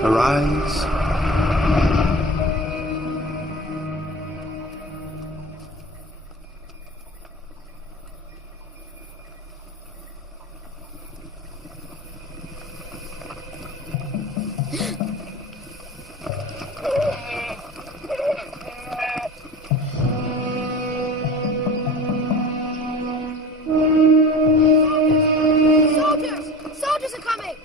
Arise. Soldiers are coming!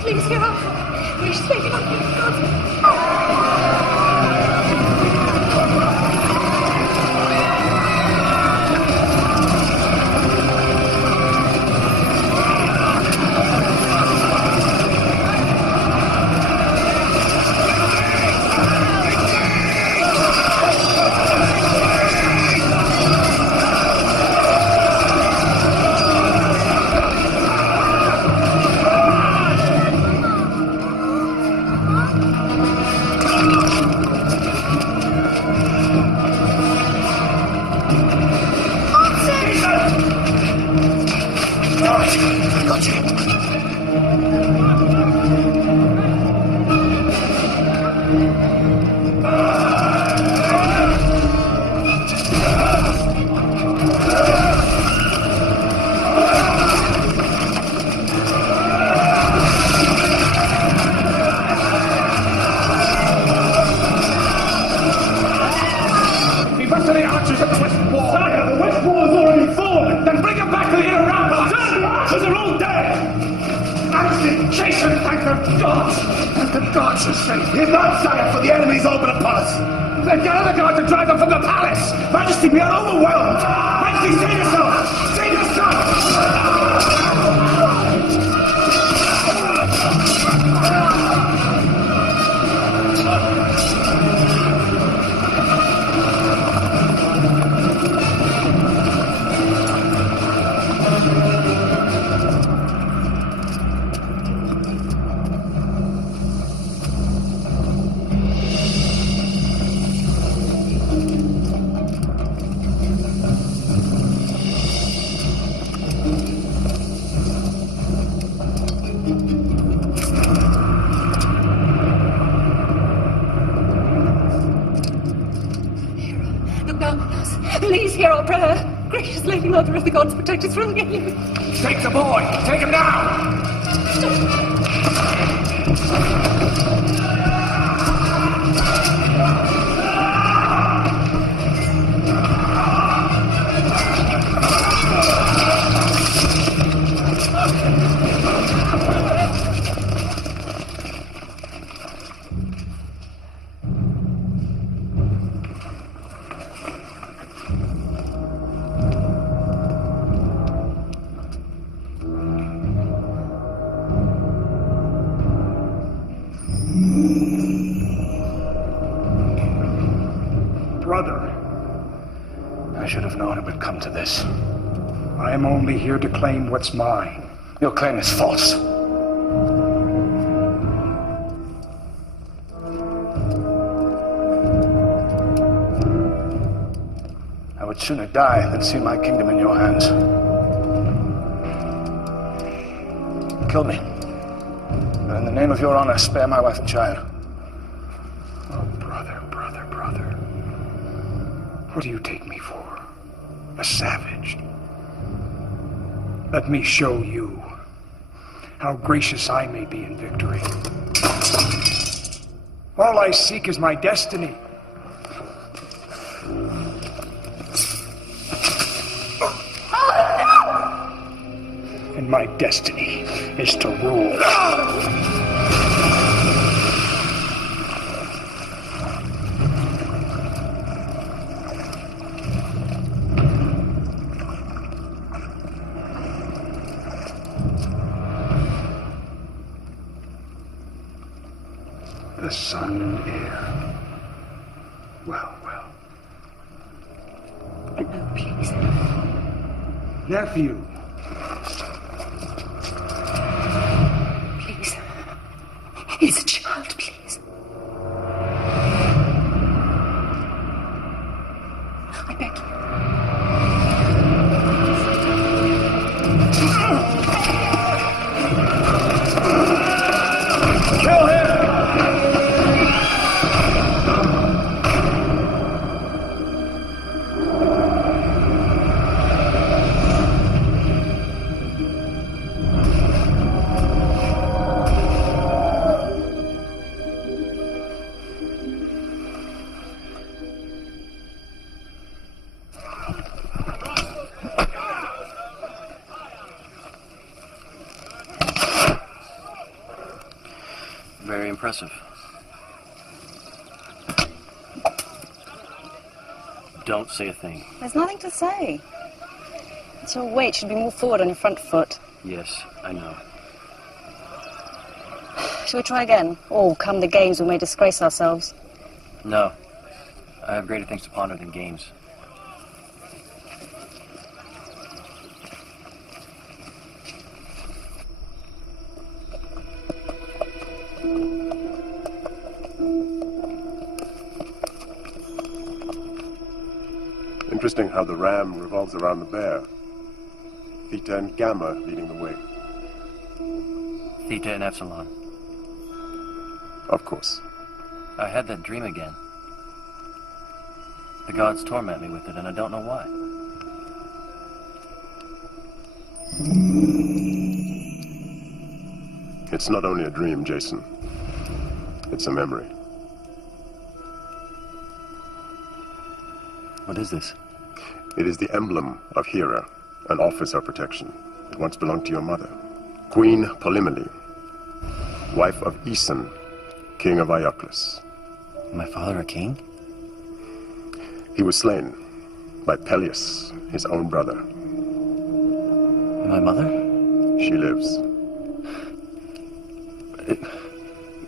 Please hear our prayer. We're saving our God. He's not sire, for the enemy's open upon us. Then get other guard to drive them from the palace. Majesty, we are overwhelmed. Majesty, save yourself! Save yourself! Please hear our prayer. Gracious Lady Mother of the Gods, protect us from the enemy. Take the boy! Take him down! Brother, I should have known it would come to this. I am only here to claim what's mine. Your claim is false. I would sooner die than see my kingdom in your hands. Kill me. But in the name of your honor, spare my wife and child. Oh, brother, brother, brother. What do you take me for? A savage? Let me show you how gracious I may be in victory. All I seek is my destiny. And my destiny is to rule. The son and heir. Well, well. No, please. Nephew. Please. He's a child, please. I beg you. Kill him! Very impressive. Don't say a thing. There's nothing to say. It's your weight should be more forward on your front foot. Yes, I know. Shall we try again? Or come the games we may disgrace ourselves? No. I have greater things to ponder than games. Interesting how the ram revolves around the bear. Theta and Gamma leading the way. Theta and Epsilon. Of course. I had that dream again. The gods torment me with it, and I don't know why. It's not only a dream, Jason. It's a memory. What is this? It is the emblem of Hera, an officer protection. It once belonged to your mother, Queen Polymele, wife of Aeson, king of Ioclus. My father a king? He was slain by Peleus, his own brother. My mother? She lives.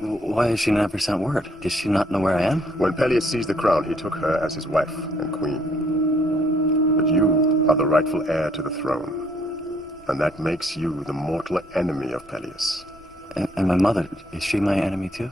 Why has she never sent word? Does she not know where I am? When Peleus seized the crown, he took her as his wife and queen. But you are the rightful heir to the throne, and that makes you the mortal enemy of Peleus. And my mother, is she my enemy too?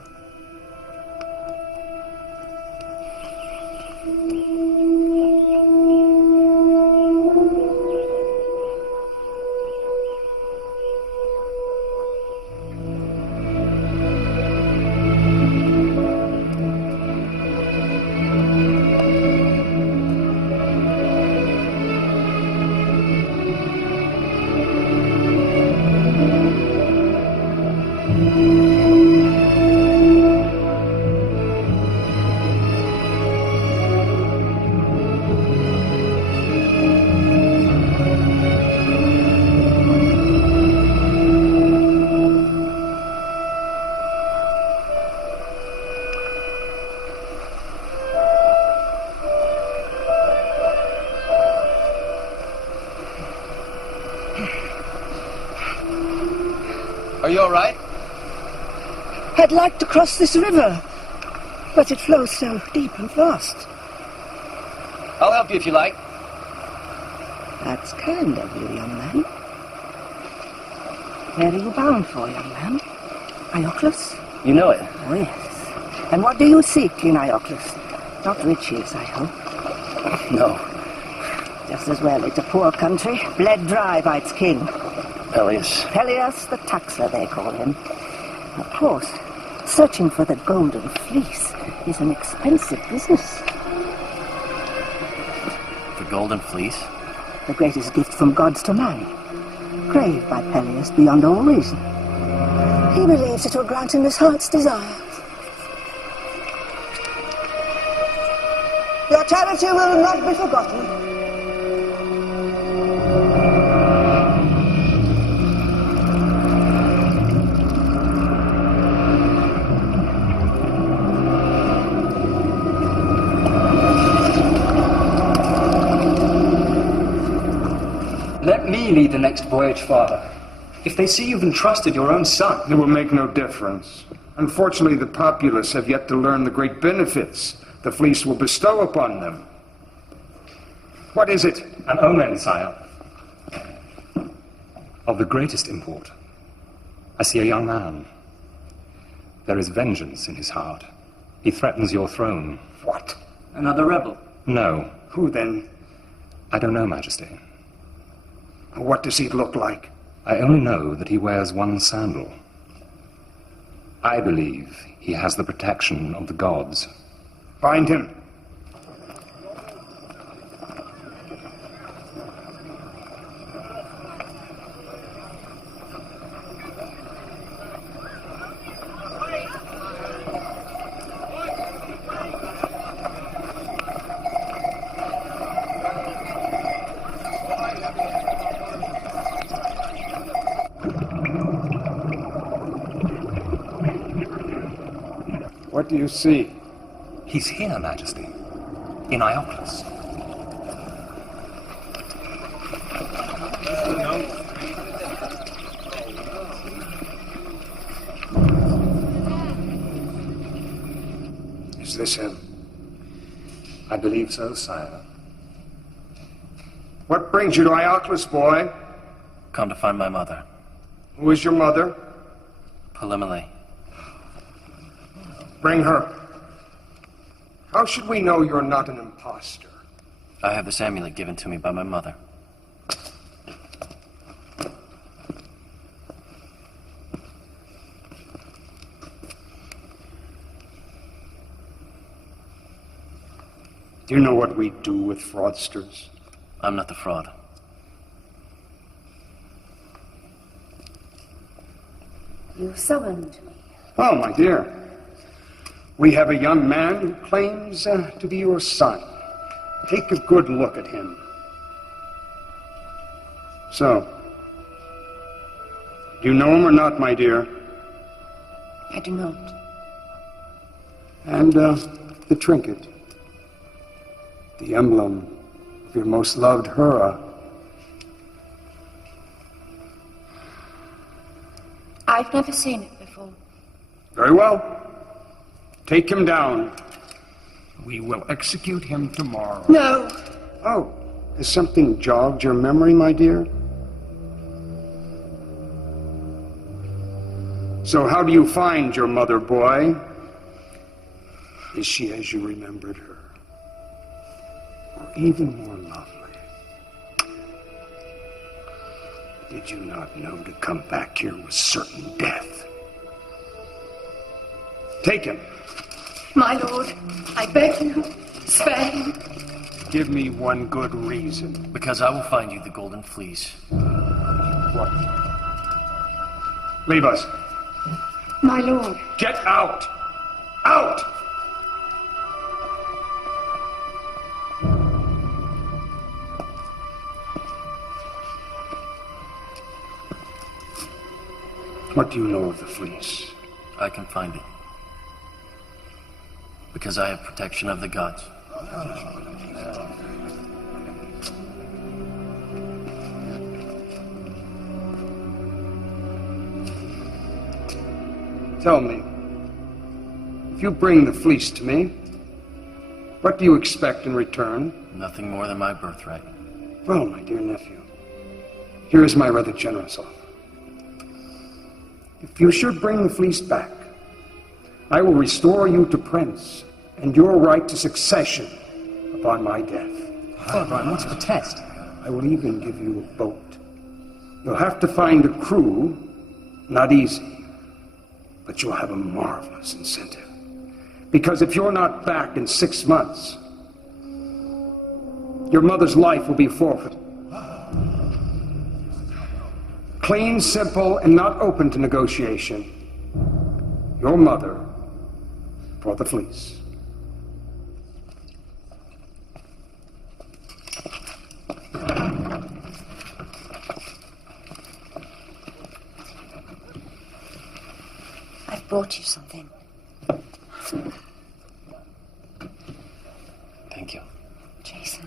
Are you all right? I'd like to cross this river, but it flows so deep and fast. I'll help you if you like. That's kind of you, young man. Where are you bound for, young man? Ioclus? You know it. Oh, yes. And what do you seek in Ioclus? Not riches, I hope. No. Just as well. It's a poor country, bled dry by its king. Peleus. Peleus the Taxer, they call him. Of course, searching for the golden fleece is an expensive business. golden fleece? The greatest gift from gods to man, craved by Peleus beyond all reason. He believes it will grant him his heart's desire. Your charity will not be forgotten. Let me lead the next voyage, Father. If they see you've entrusted your own son... It will make no difference. Unfortunately, the populace have yet to learn the great benefits the fleece will bestow upon them. What is it? An omen, sire. Of the greatest import. I see a young man. There is vengeance in his heart. He threatens your throne. What? Another rebel? No. Who then? I don't know, Majesty. What does he look like? I only know that he wears one sandal. I believe he has the protection of the gods. Find him. What do you see? He's here, Majesty. In Ioclus. Is this him? I believe so, sire. What brings you to Ioclus, boy? Come to find my mother, Who is your mother? Mᴏᴠɪᴇ. Bring her. How should we know you're not an impostor? I have this amulet given to me by my mother. Do you know what we do with fraudsters? I'm not the fraud. You summoned me. Oh, my dear. We have a young man who claims to be your son. Take a good look at him. So, do you know him or not, my dear? I do not. And the trinket. The emblem of your most loved Hera. I've never seen it before. Very well. Take him down. We will execute him tomorrow. No. Oh, has something jogged your memory, my dear? So how do you find your mother, boy? Is she as you remembered her? Or even more lovely? Did you not know to come back here was certain death? Take him. My lord, I beg you, spare him. Give me one good reason. Because I will find you the golden fleece. What? Leave us. My lord. Get out! Out! What do you know of the fleece? I can find it. Because I have protection of the gods. Tell me, if you bring the fleece to me, what do you expect in return? Nothing more than my birthright. Well, my dear nephew, here is my rather generous offer. If you should bring the fleece back, I will restore you to prince and your right to succession upon my death. Father, I must protest. I will even give you a boat. You'll have to find a crew, not easy, but you'll have a marvelous incentive. Because if you're not back in 6 months, Your mother's life will be forfeit. Clean, simple, and not open to negotiation. Your mother for the fleece. I've brought you something. Thank you. Jason.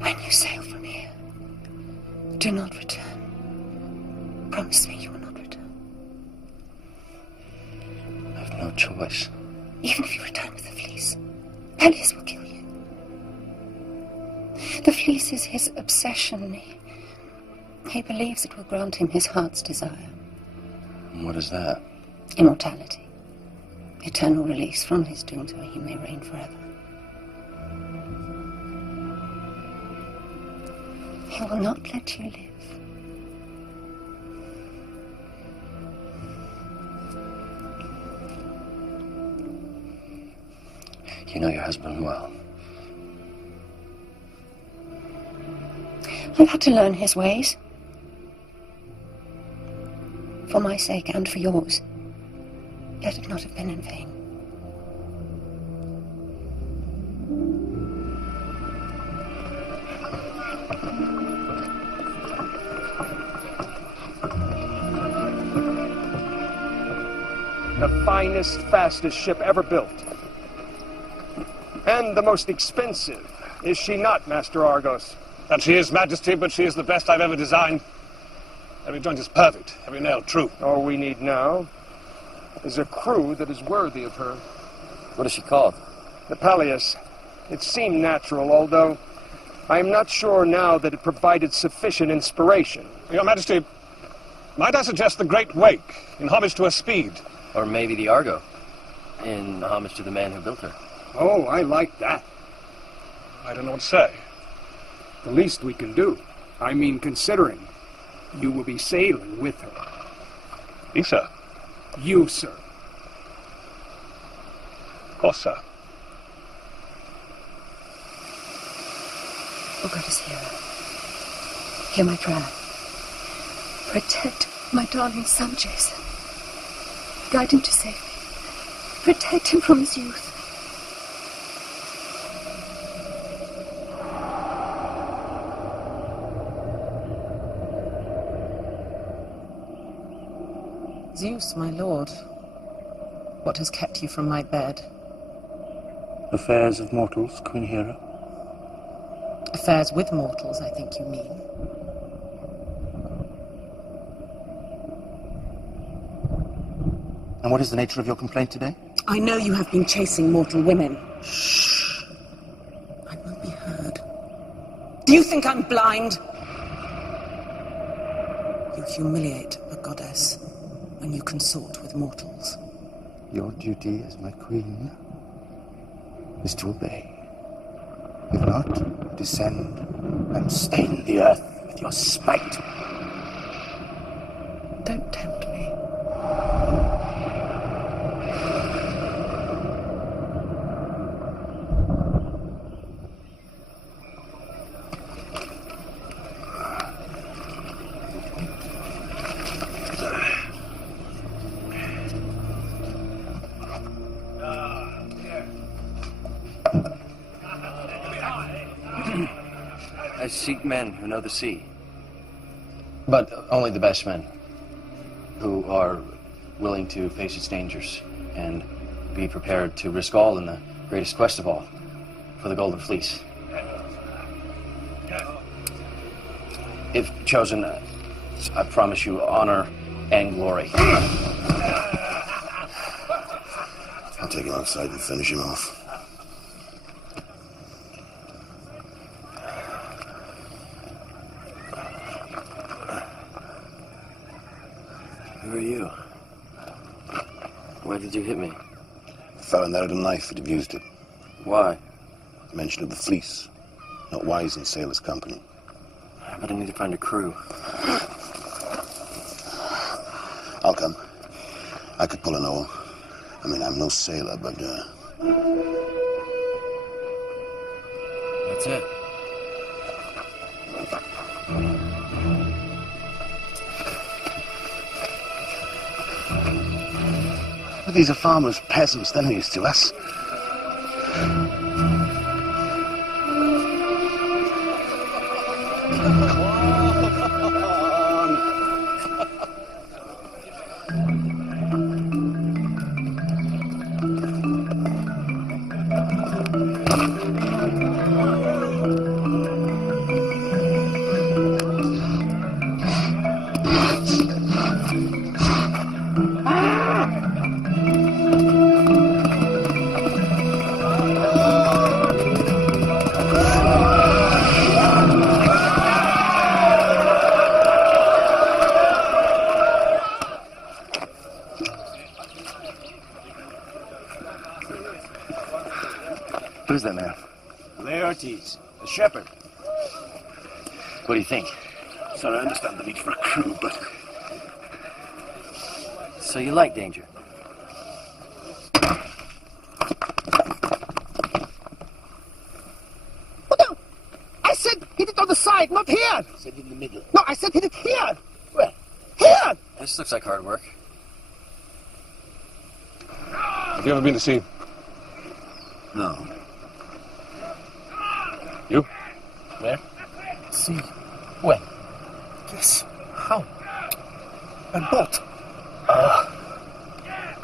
When you sail from here, do not return. Promise me you will not return. I have no choice. Even if you return with the fleece, Peleus will kill you. The fleece is his obsession. He believes it will grant him his heart's desire. And what is that? Immortality. Eternal release from his dooms where he may reign forever. He will not let you live. You know your husband well. I've had to learn his ways. For my sake and for yours. Let it not have been in vain. The finest, fastest ship ever built. And the most expensive. Is she not, Master Argos? That she is, Majesty, but she is the best I've ever designed. Every joint is perfect, every nail true. All we need now is a crew that is worthy of her. What is she called? The Peleus. It seemed natural, although I am not sure now that it provided sufficient inspiration. Your Majesty, might I suggest the Great Wake, in homage to her speed? Or maybe the Argo, in homage to the man who built her. Oh, I like that. I don't know what to say. The least we can do. I mean, considering you will be sailing with her. Me, sir? You, sir. Of course, sir. Oh, God is here. Hear my prayer. Protect my darling son, Jason. Guide him to safety. Protect him from his youth. Zeus, my lord, what has kept you from my bed? Affairs of mortals, Queen Hera. Affairs with mortals, I think you mean. And what is the nature of your complaint today? I know you have been chasing mortal women. Shh. I won't be heard. Do you think I'm blind? You humiliate a goddess when you consort with mortals. Your duty as my queen is to obey. If not, descend and stain the earth with your spite. Don't tempt me. I seek men who know the sea. But only the best men, who are willing to face its dangers and be prepared to risk all in the greatest quest of all, for the Golden Fleece. If chosen, I promise you honor and glory. I'll take him outside and finish him off. Who are you? Why did you hit me? The fellow narrowed a knife had abused it. Why? Mention of the fleece. Not wise in sailor's company. But I need to find a crew. I'll come. I could pull an oar. I mean, I'm no sailor, but, That's it. But these are farmers, peasants, they're no use to us. Who's that man? Laertes, the shepherd. What do you think? Sir, I understand the need for a crew, but... So you like danger? Oh, no! I said hit it on the side, not here! I said in the middle. No, I said hit it here! Where? Here! This looks like hard work. Have you ever been to sea? No. You? Where? See. When? Yes. How? A boat?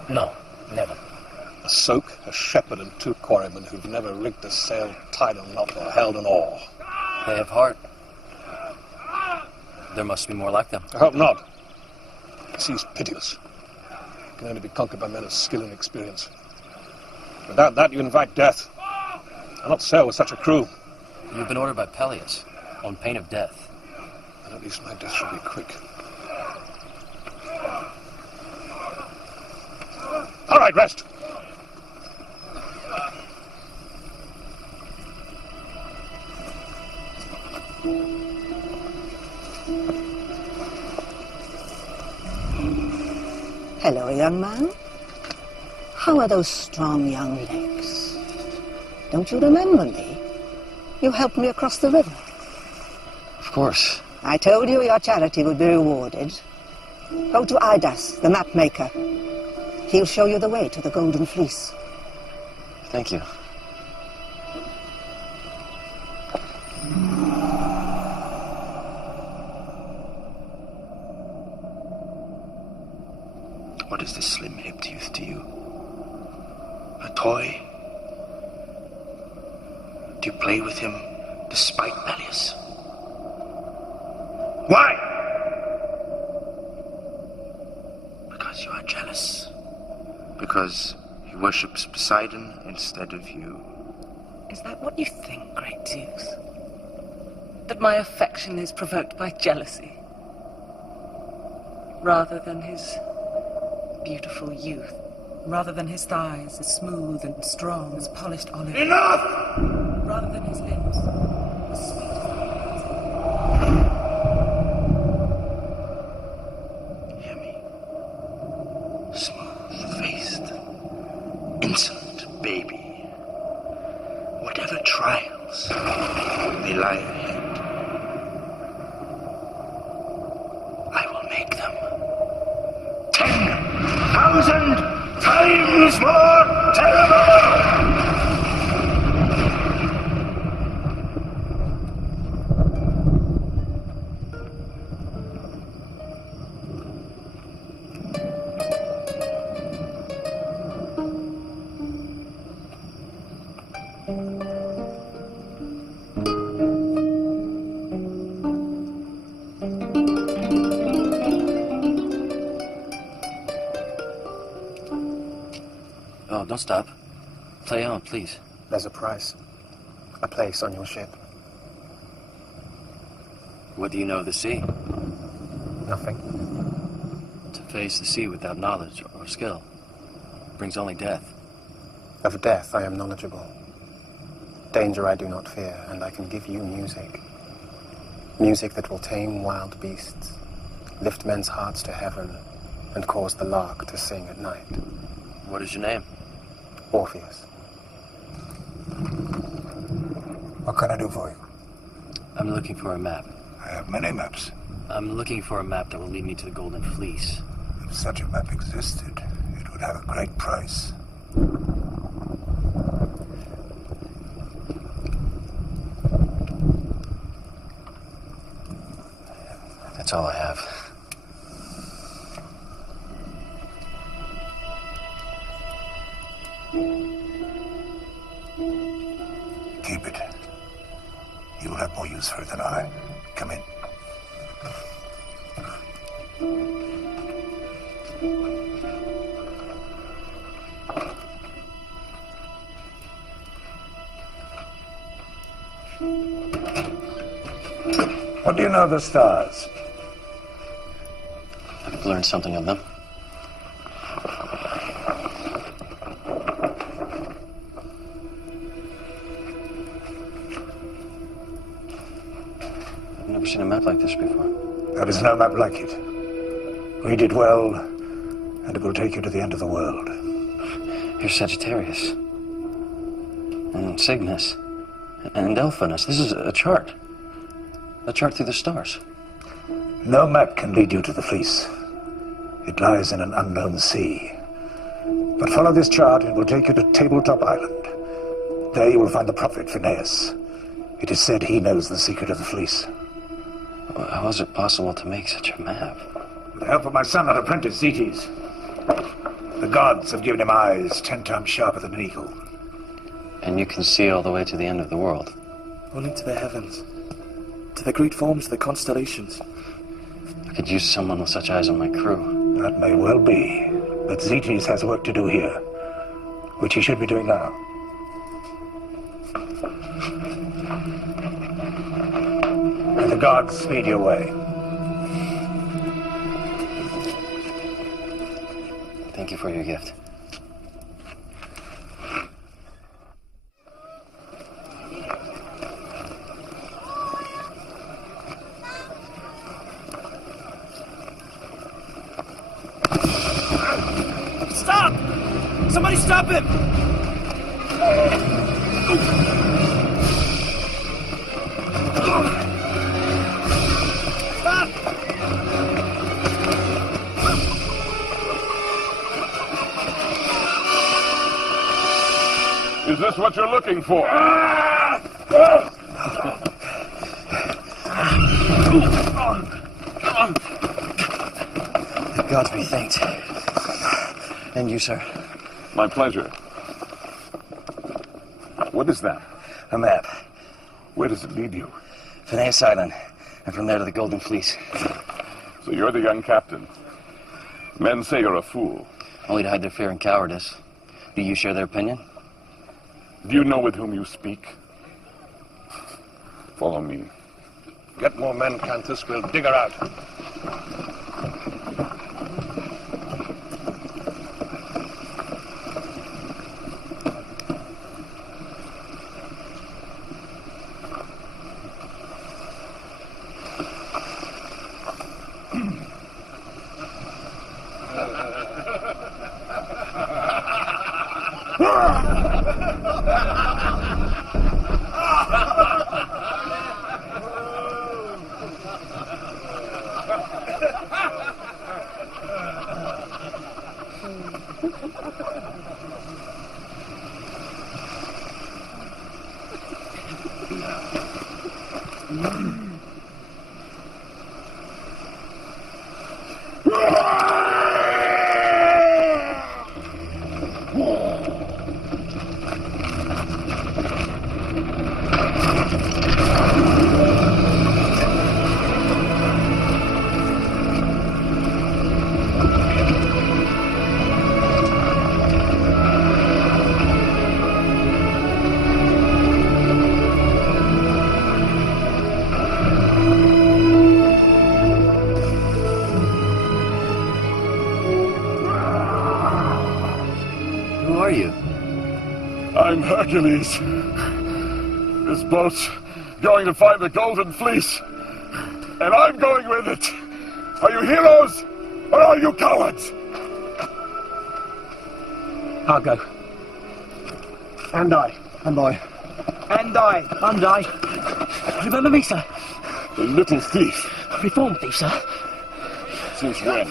No, never. A soak, a shepherd, and 2 quarrymen who've never rigged a sail, tied a knot, or held an oar. They have heart. There must be more like them. I hope not. The sea's pitiless. It can only be conquered by men of skill and experience. Without that, you invite death. I'll not sail with such a crew. You've been ordered by Peleus, on pain of death. And at least my death shall be quick. All right, rest. Hello, young man. How are those strong young legs? Don't you remember me? You helped me across the river. Of course. I told you your charity would be rewarded. Go to Idas, the map maker. He'll show you the way to the Golden Fleece. Thank you. What is this slim-hipped youth to you? A toy? Do you play with him despite Peleus? Why? Because you are jealous. Because he worships Poseidon instead of you. Is that what you think, great Zeus? That my affection is provoked by jealousy? Rather than his beautiful youth? Rather than his thighs as smooth and strong as polished olive? Enough! Rather than his lips as sweet as Hear me. Smooth-faced, insolent baby. Whatever trials may lie ahead, I will make them 10,000 times more terrible! Oh, don't stop. Play on, please. There's a price. A place on your ship. What do you know of the sea? Nothing. To face the sea without knowledge or skill brings only death. Of death I am knowledgeable. Danger I do not fear, and I can give you music. Music that will tame wild beasts, lift men's hearts to heaven, and cause the lark to sing at night. What is your name? Orpheus. What can I do for you? I'm looking for a map. I have many maps. I'm looking for a map that will lead me to the Golden Fleece. If such a map existed, it would have a great price. That's all I have. Keep it. You will have more use for it than I. Come in. What do you know of the stars? I've learned something of them. I've never seen a map like this before. There is no map like it. Read it well, and it will take you to the end of the world. Here's Sagittarius. And Cygnus. And Delphinus. This is a chart. A chart through the stars. No map can lead you to the Fleece. It lies in an unknown sea. But follow this chart and it will take you to Tabletop Island. There you will find the prophet Phineas. It is said he knows the secret of the Fleece. Well, how is it possible to make such a map? With the help of my son and apprentice, Zetes. The gods have given him eyes 10 times sharper than an eagle. And you can see all the way to the end of the world. Only to the heavens. To the great forms of the constellations. I could use someone with such eyes on my crew. That may well be. But Zetes has work to do here, which he should be doing now. May the gods speed your way. Thank you for your gift. Stop! Somebody stop him! Stop! Is this what you're looking for? The gods be thanked. And you, sir. My pleasure. What is that? A map. Where does it lead you? Phineas Island, and from there to the Golden Fleece. So you're the young captain. Men say you're a fool. Only to hide their fear and cowardice. Do you share their opinion? Do you know with whom you speak? Follow me. Get more men, Cantus. We'll dig her out. I'm Hercules. This boat's going to find the Golden Fleece, and I'm going with it. Are you heroes, or are you cowards? I'll go. And I. And I. And I. And I. Remember me, sir? The little thief. Reformed thief, sir. Since when?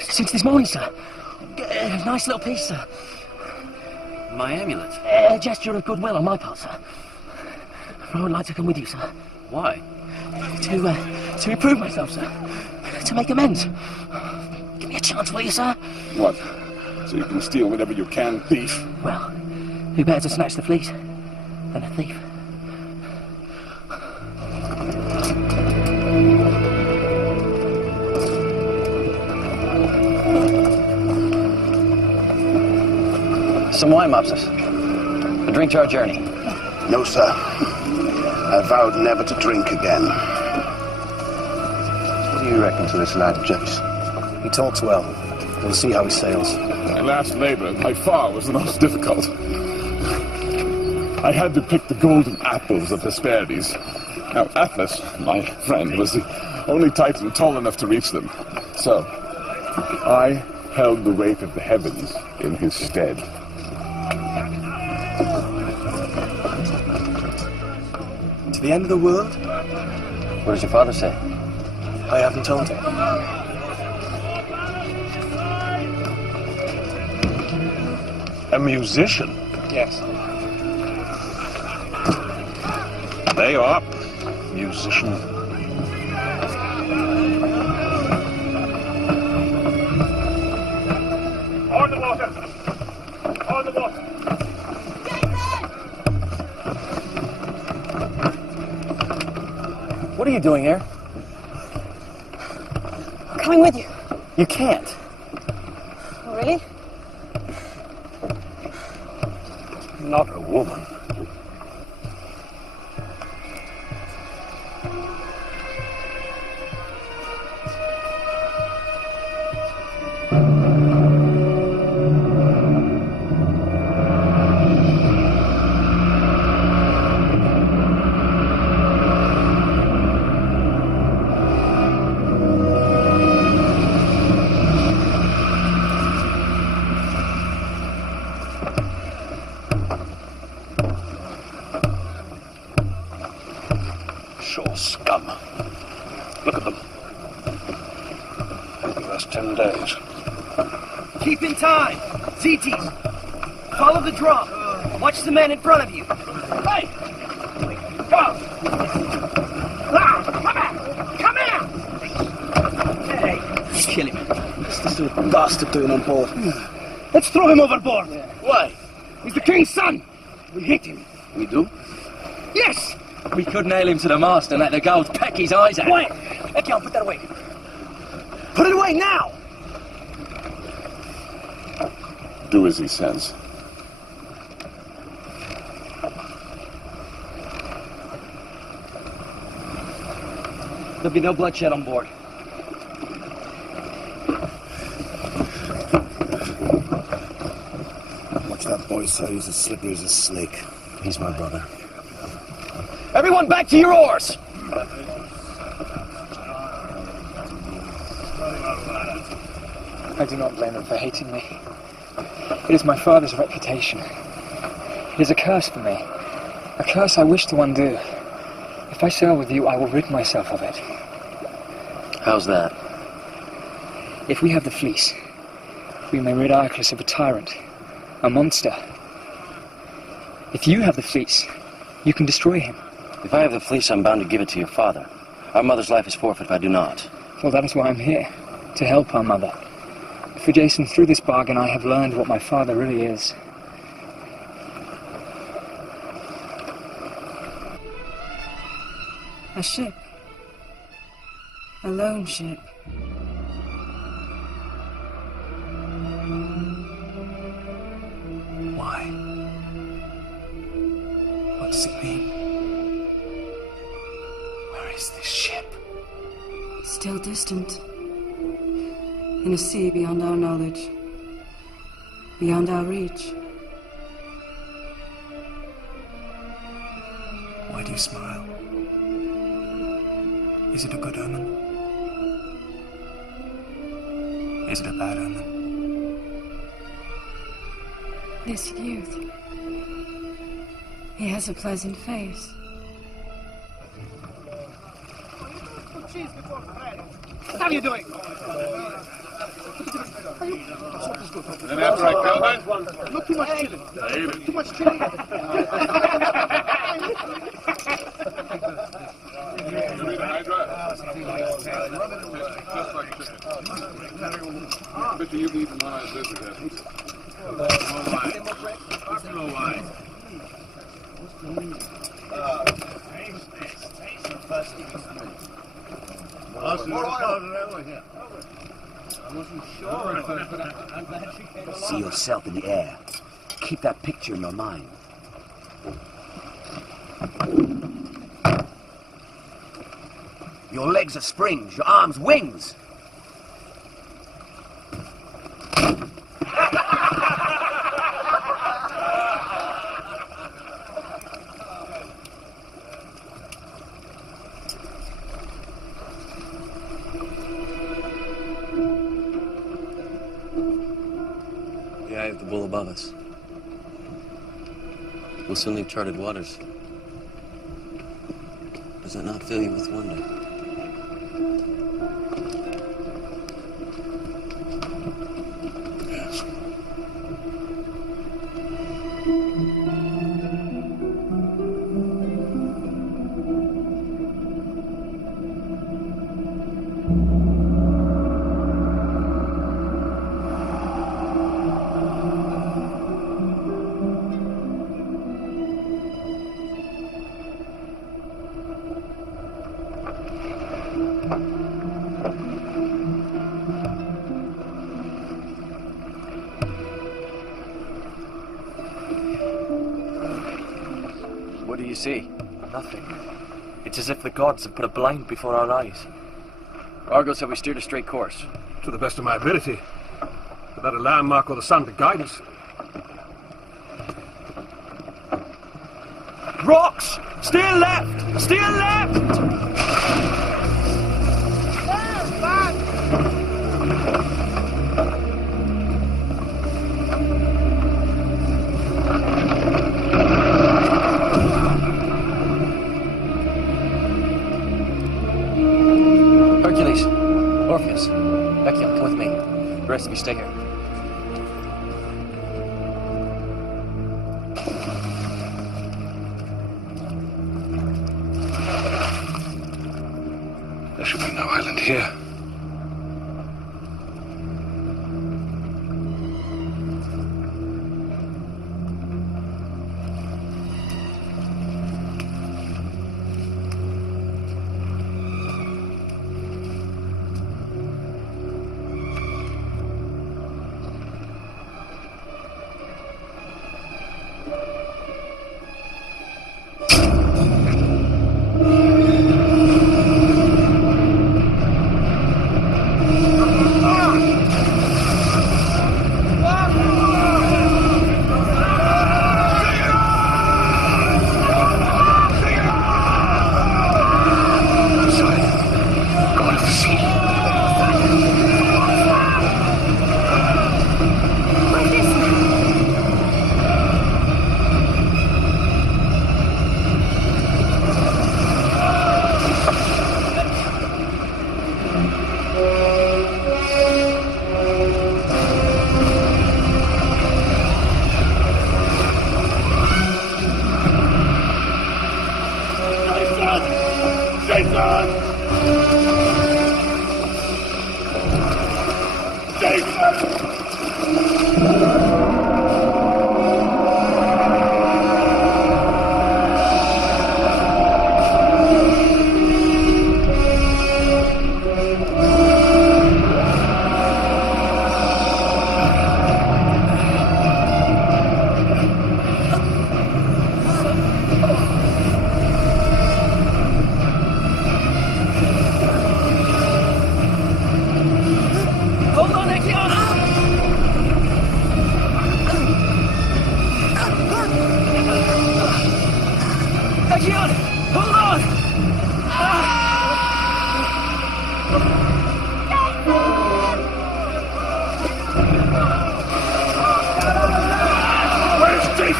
Since this morning, sir. Nice little piece, sir. My amulet. A gesture of goodwill on my part, sir. I would like to come with you, sir. Why? To improve myself, sir. To make amends. Give me a chance, will you, sir? What? So you can steal whatever you can, thief? Well, who better to snatch the fleece than a thief? Some wine, Mopsus. A drink to our journey. No, sir. I vowed never to drink again. What do you reckon to this lad, Jace? He talks well. We'll see how he sails. My last labor, by far, was the most difficult. I had to pick the golden apples of Hesperides. Now, Atlas, my friend, was the only Titan tall enough to reach them. So, I held the weight of the heavens in his stead. To the end of the world? What does your father say? I haven't told him. A musician? Yes. There you are. Musician. On the water! On the water! What are you doing here? I'm coming with you. You can't. Oh, really? Not a woman. Sure scum. Look at them. It'll give us 10 days. Keep in time. ZTs. Follow the drum. Watch the man in front of you. Hey! Go! Come here! Hey! Kill him. What's this little bastard doing on board? Let's throw him overboard. Why? He's the king's son. We hate him. We do? Yes! We could nail him to the mast and let the gulls peck his eyes out. Quiet! Ekion, put that away. Put it away now! Do as he says. There'll be no bloodshed on board. Watch that boy, sir. He's as slippery as a snake. He's my brother. Everyone back to your oars! I do not blame them for hating me. It is my father's reputation. It is a curse for me. A curse I wish to undo. If I sail with you, I will rid myself of it. How's that? If we have the fleece, we may rid Iaclus of a tyrant, a monster. If you have the fleece, you can destroy him. If I have the fleece, I'm bound to give it to your father. Our mother's life is forfeit if I do not. Well, that is why I'm here, to help our mother. For Jason, through this bargain, I have learned what my father really is. A ship. A lone ship. Why? What does it mean? Where is this ship? Still distant. In a sea beyond our knowledge. Beyond our reach. Why do you smile? Is it a good omen? Is it a bad omen? This youth. He has a pleasant face. What are you doing? Then after I kill her? Not too much chili. Too much chili. You need a Hydra? Just like chicken. Bet you you've eaten one-eyed lizard, haven't you? No wine. See yourself in the air. Keep that picture in your mind. Your legs are springs, your arms wings. The eye of the bull above us. We'll soon leave charted waters. Does that not fill you with wonder? Yes. What do you see? Nothing. It's as if the gods have put a blind before our eyes. Argo said we steered a straight course. To the best of my ability. Without a landmark or the sun to guide us. Rocks! Steer left! Steer left! Hercules, Orpheus, Mᴏᴠɪᴇ, come with me. The rest of you stay here. There should be no island here.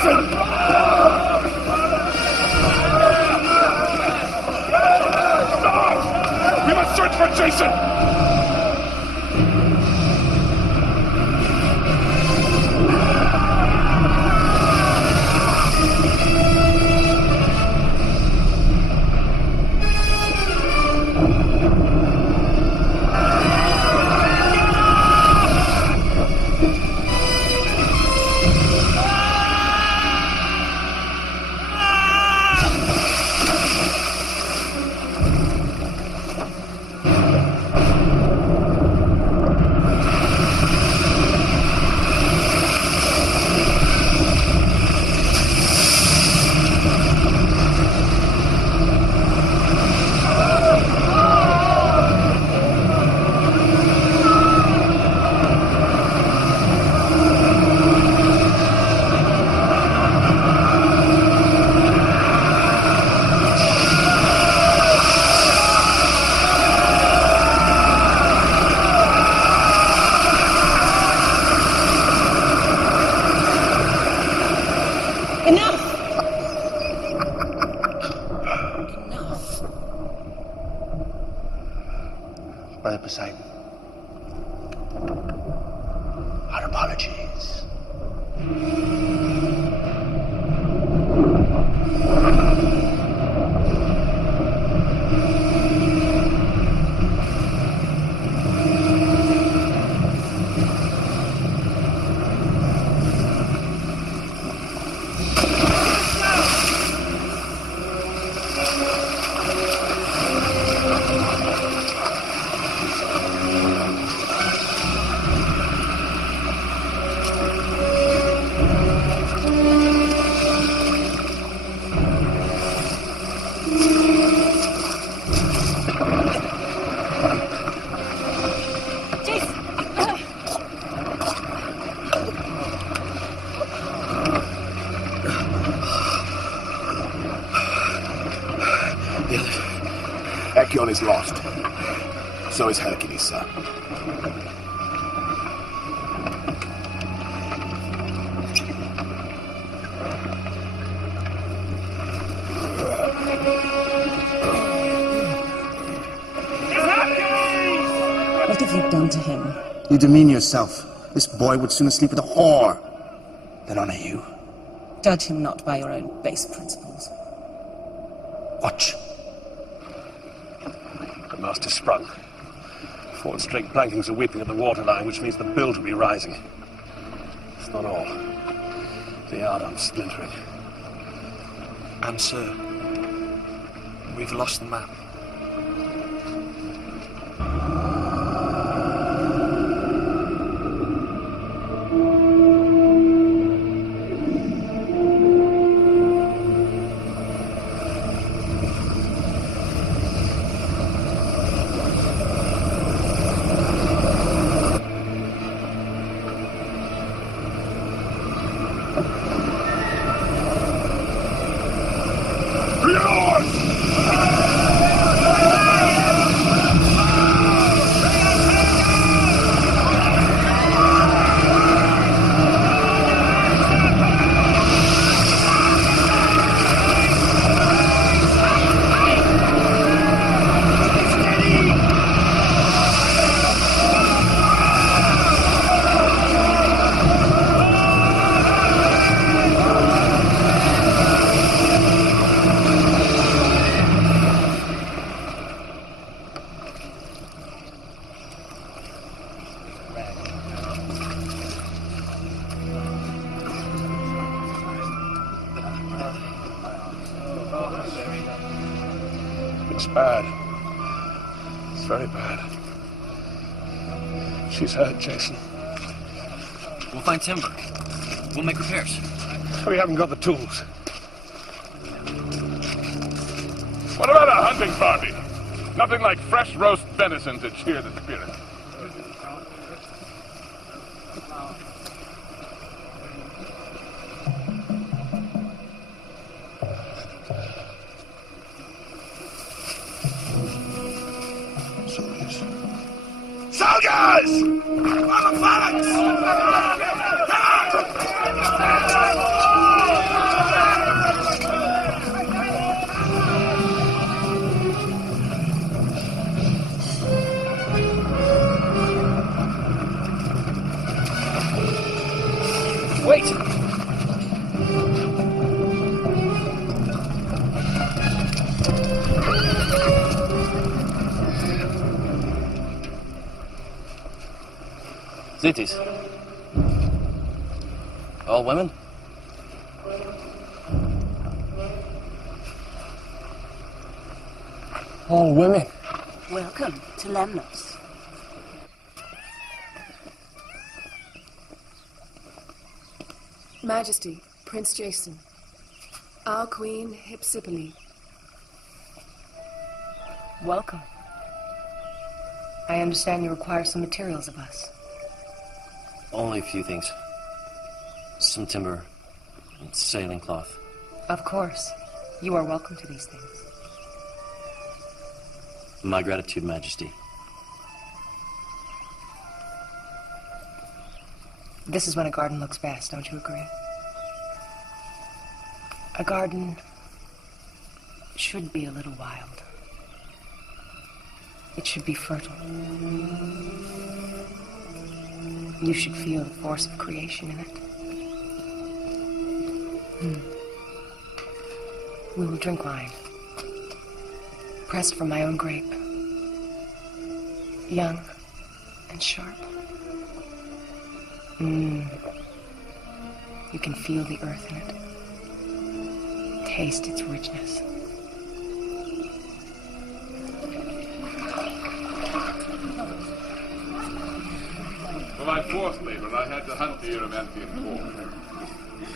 Jason! Stop! We must search for Jason! Brother Poseidon, our apologies. Mᴏᴠɪᴇ is lost. So is Hercules, sir. What have you done to him? You demean yourself. This boy would sooner sleep with a whore than honor you. Judge him not by your own base principles. Watch. The mast is sprung. Forward straight plankings are weeping at the waterline, which means the bilge will be rising. It's not all. The yardarm's splintering. And sir, we've lost the map. It's bad. It's very bad. She's hurt, Jason. We'll find timber. We'll make repairs. We haven't got the tools. What about a hunting party? Nothing like fresh roast venison to cheer the spirit. Soldiers! On the phalanx! Come on! Cities. All women? All women. Welcome to Lemnos. Majesty, Prince Jason. Our Queen Hypsipyle. Welcome. I understand you require some materials of us. Only a few things. Some timber and sailing cloth. Of course. You are welcome to these things. My gratitude, Majesty. This is when a garden looks best, don't you agree? A garden should be a little wild. It should be fertile. You should feel the force of creation in it. We will drink wine, pressed from my own grape, young and sharp. You can feel the earth in it. Taste its richness. For my fourth labor, I had to hunt the Erymanthian boar.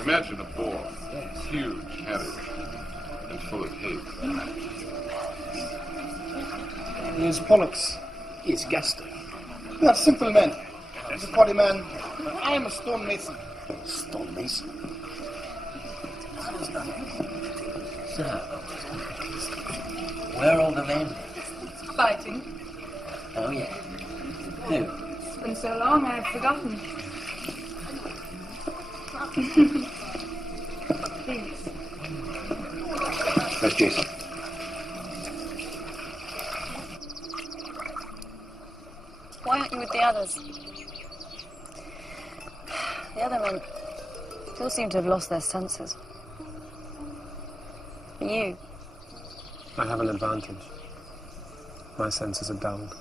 Imagine a boar, huge, hairy, and full of hate. He is Pollux. He is Gaster. We are simple men. He's a body man. I am a stonemason. Stonemason? So, where are all the men? Fighting. Oh, yeah. Who? It's been so long, I've forgotten. Please. Where's Jason? Why aren't you with the others? The other men still seem to have lost their senses. But you, I have an advantage. My senses are dulled.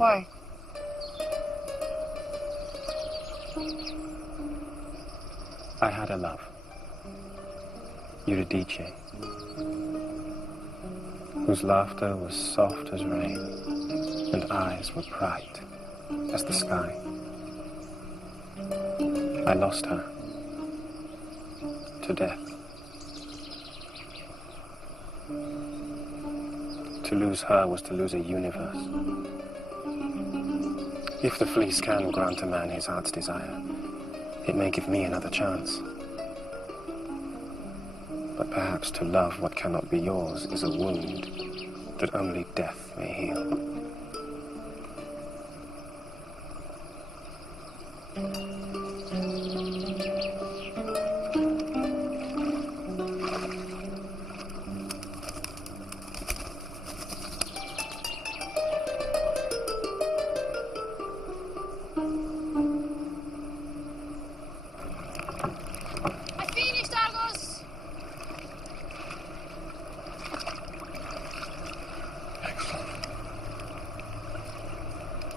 why? I had a love. Eurydice, whose laughter was soft as rain, and eyes were bright as the sky. I lost her to death. To lose her was to lose a universe. If the fleece can grant a man his heart's desire, it may give me another chance. But perhaps to love what cannot be yours is a wound that only death may heal.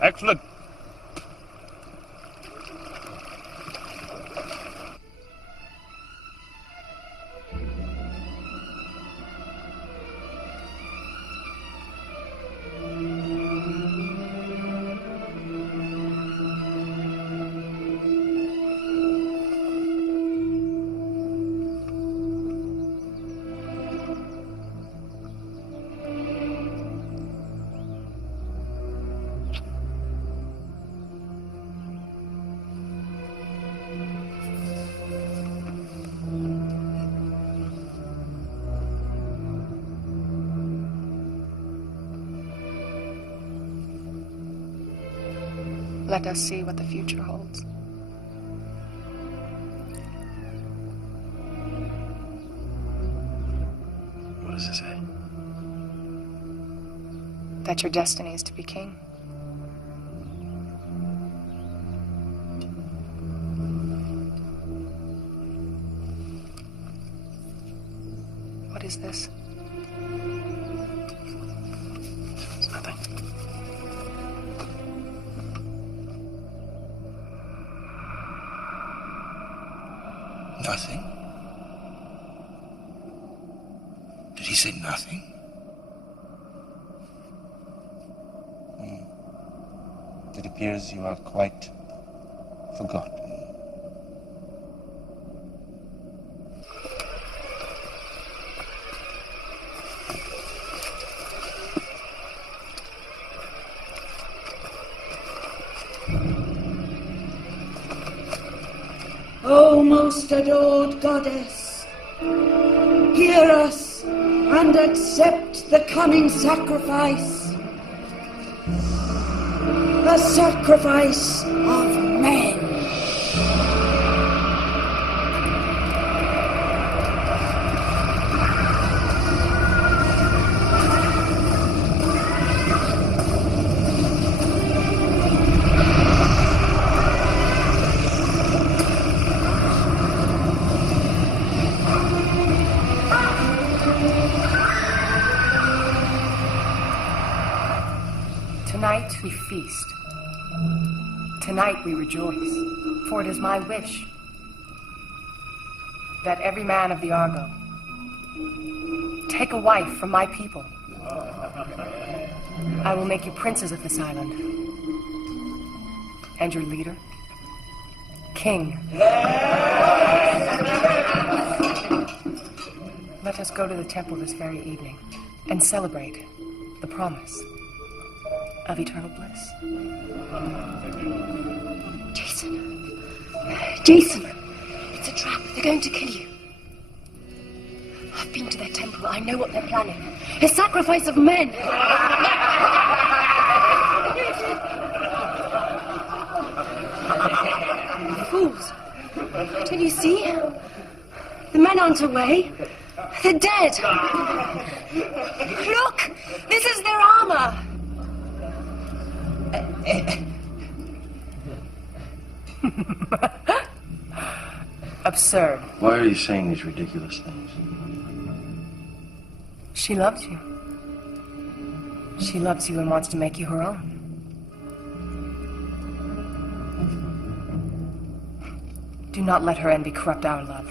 Excellent. Let us see what the future holds. What does it say? That your destiny is to be king. What is this? It's nothing. Nothing? Did he say nothing? It appears you are quite forgotten. O most adored goddess, hear us and accept the coming sacrifice. A sacrifice of men. Tonight we feast. Tonight we rejoice, for it is my wish that every man of the Argo take a wife from my people. I will make you princes of this island. And your leader, king. Let us go to the temple this very evening and celebrate the promise of eternal bliss. Jason, it's a trap. They're going to kill you. I've been to their temple. I know what they're planning. A sacrifice of men. Fools. Don't you see? The men aren't away. They're dead. Look! This is their armor. Absurd. Why are you saying these ridiculous things? She loves you. She loves you and wants to make you her own. Do not let her envy corrupt our love.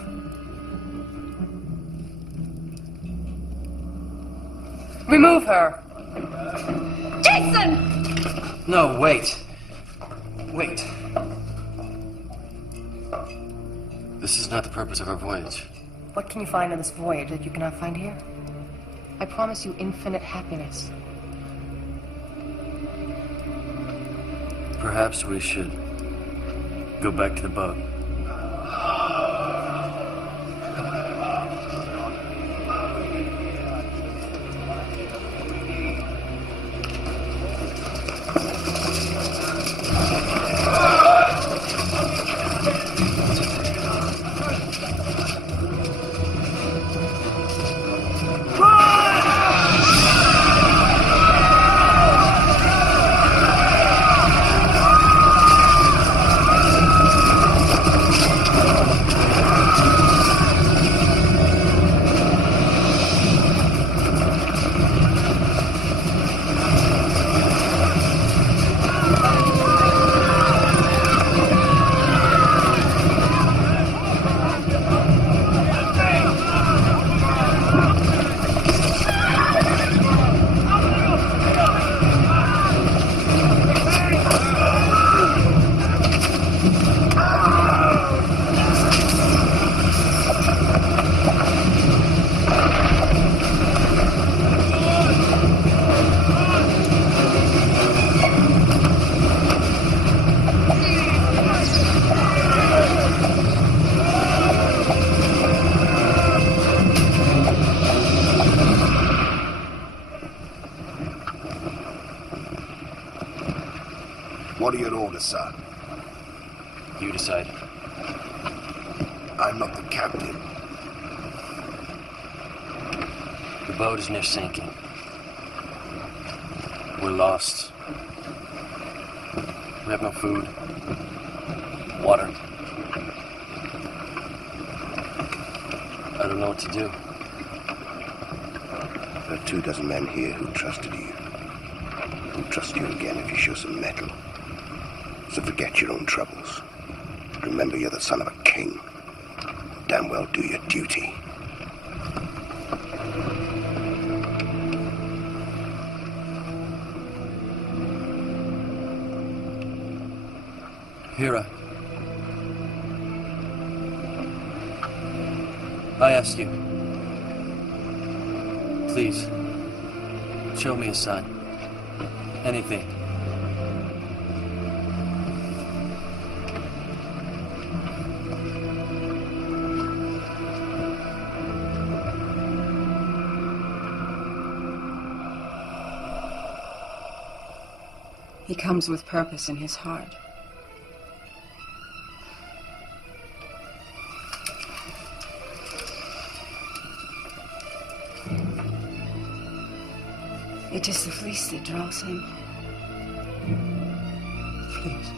Remove her! Jason! No, wait. Wait. This is not the purpose of our voyage. What can you find on this voyage that you cannot find here? I promise you infinite happiness. Perhaps we should go back to the boat. What are your orders, sir? You decide. I'm not the captain. The boat is near sinking. We're lost. We have no food, water. I don't know what to do. There are 24 men here who trusted you. Who'll trust you again if you show some mettle. So forget your own troubles. Remember you're the son of a king. Now do your duty. Hera. I ask you, please, show me a sign. Anything. He comes with purpose in his heart. It is the fleece that draws him. Fleece.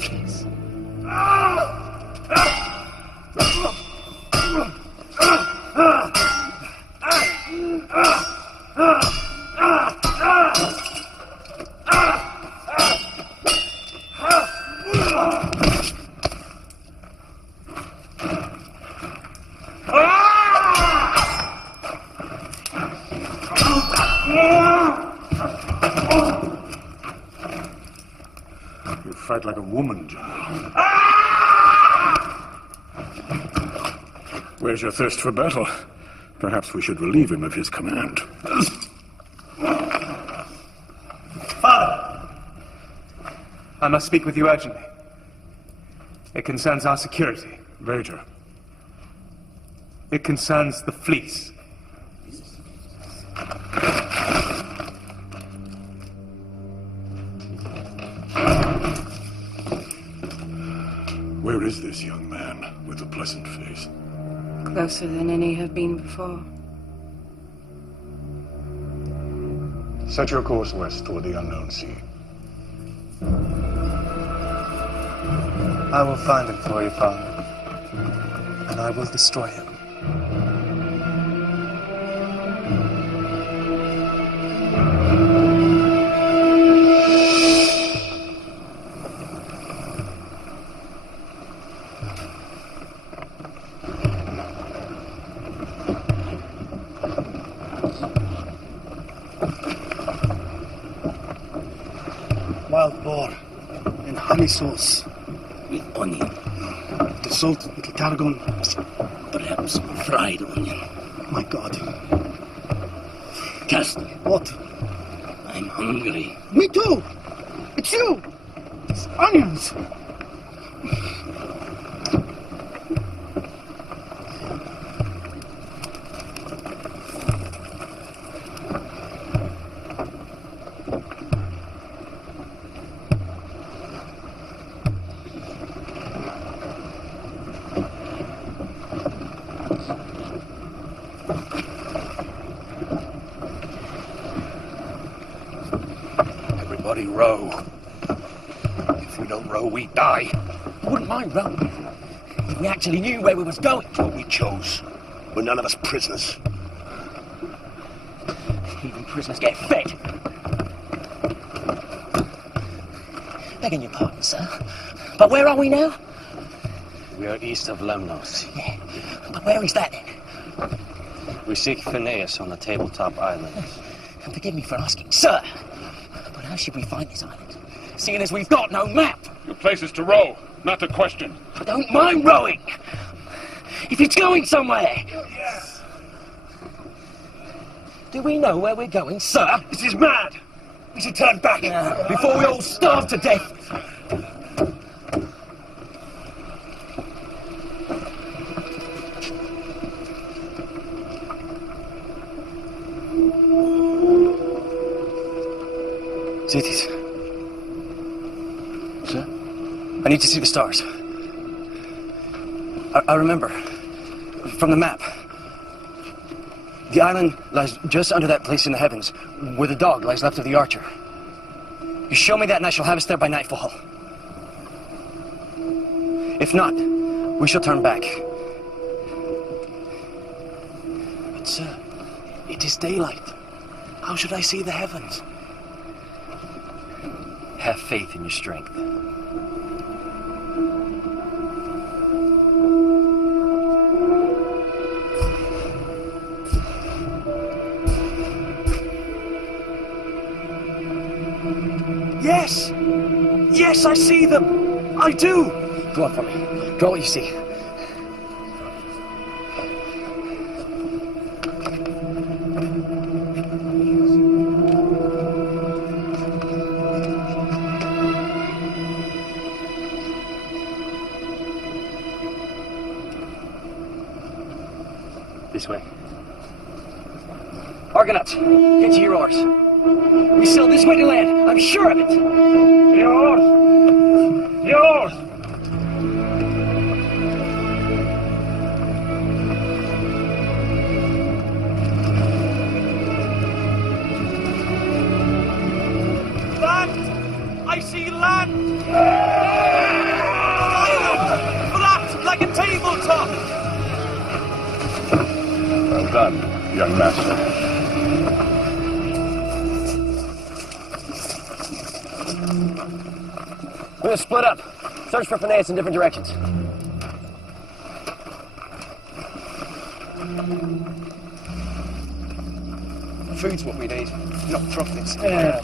Fleece. You fight like a woman, General. Where's your thirst for battle? Perhaps we should relieve him of his command. Father! I must speak with you urgently. It concerns our security. Later. It concerns the fleece. Where is this young man with the pleasant face? Closer than any have been before. Set your course west toward the unknown sea. I will find him for you, Father. And I will destroy him. Wild boar in honey sauce. With onion. The salt, little tarragon. Perhaps fried onion. My God. Castor. What? I'm hungry. Me too! It's you! It's onions! Everybody row. If we don't row, we die. I wouldn't mind rowing if we actually knew where we was going. What we chose. We're none of us prisoners. Even prisoners get fed. Begging your pardon, sir. But where are we now? We are east of Lemnos. Yeah, but where is that then? We seek Phineas on the tabletop island. And forgive me for asking, sir, but how should we find this island? Seeing as we've got no map. Your place is to row, not to question. I don't mind rowing. If it's going somewhere. Yes. Do we know where we're going, sir? This is mad! We should turn back before we all starve to death. Zetes. Sir? I need to see the stars. I remember from the map. The island lies just under that place in the heavens where the dog lies left of the archer. You show me that and I shall have us there by nightfall. If not, we shall turn back. But sir, it is daylight. How should I see the heavens? Have faith in your strength. Yes, I see them. I do. Go up for me. Draw what you see. This way. Argonauts, get to your oars. We sail this way to land. I'm sure of it. Yours! Yours! Land! I see land! Silent! Flat like a tabletop! Well done, young master. We're gonna split up. Search for Phineas in different directions. Food's what we need, not trumpets. Yeah.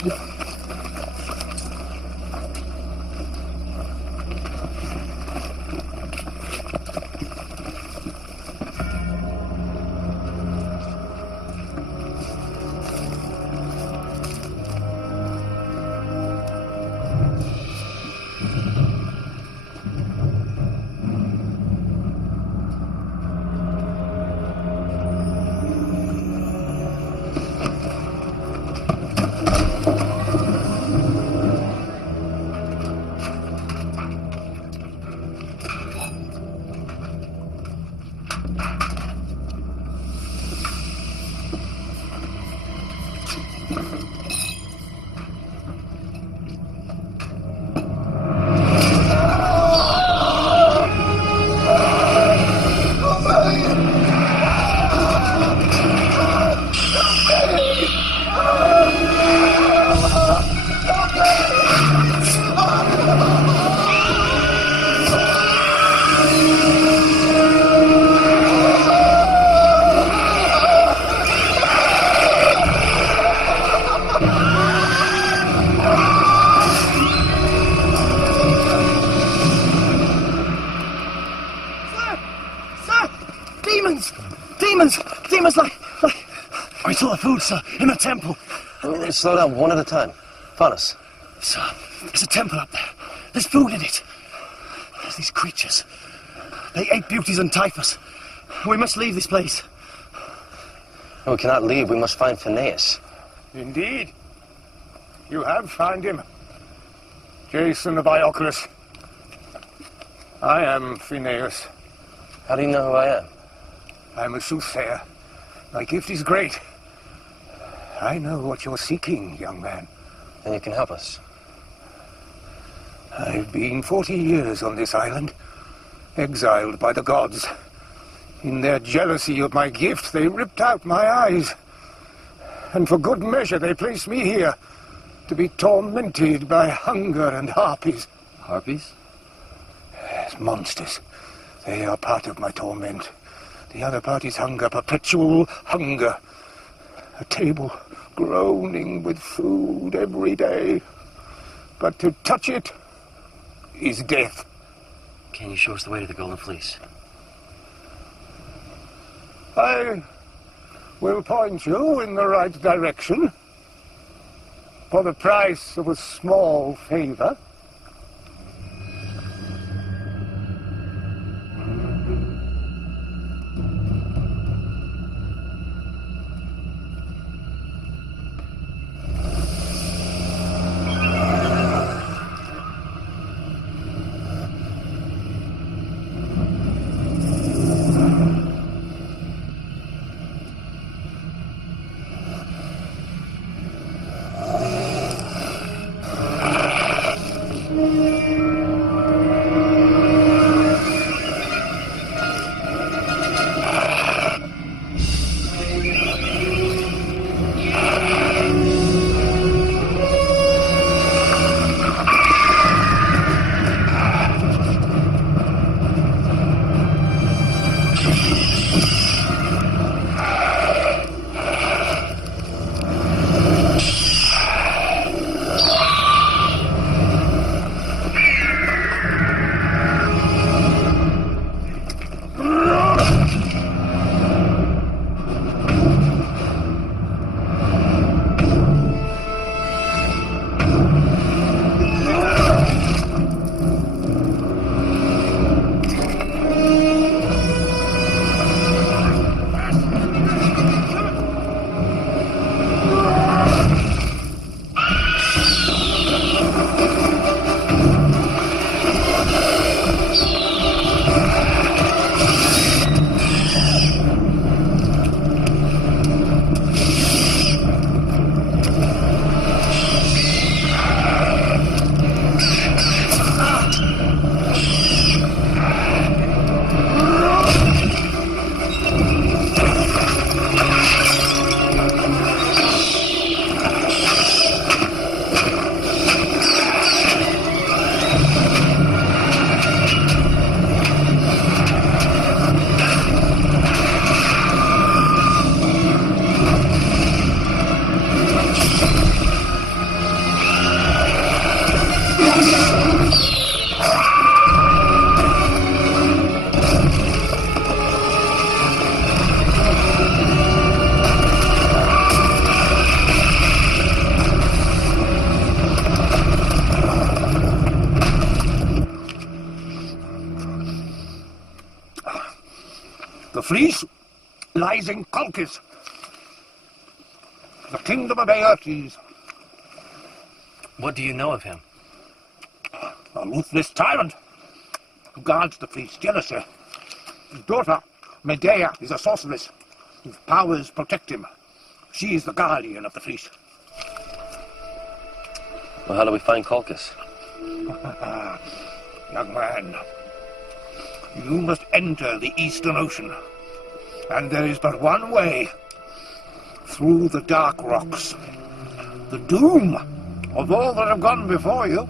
Demons like... I saw the food, sir, in the temple. Slow down, one at a time. Faunus. Sir, there's a temple up there. There's food in it. There's these creatures. They ate beauties and typhus. We must leave this place. No, we cannot leave. We must find Phineas. Indeed. You have found him. Jason of Iolcus. I am Phineas. How do you know who I am? I'm a soothsayer. My gift is great. I know what you're seeking, young man. Then you can help us. I've been 40 years on this island, exiled by the gods. In their jealousy of my gift, they ripped out my eyes. And for good measure, they placed me here to be tormented by hunger and harpies. Harpies? Yes, monsters. They are part of my torment. The other part is hunger, perpetual hunger. A table groaning with food every day. But to touch it is death. Can you show us the way to the Golden Fleece? I will point you in the right direction for the price of a small favor. lies in Colchis, the kingdom of Aertes. What do you know of him? A ruthless tyrant who guards the fleece jealously. His daughter, Medea, is a sorceress whose powers protect him. She is the guardian of the fleece. Well, how do we find Colchis? Young man, you must enter the Eastern Ocean, and there is but one way. Through the dark rocks. The doom of all that have gone before you.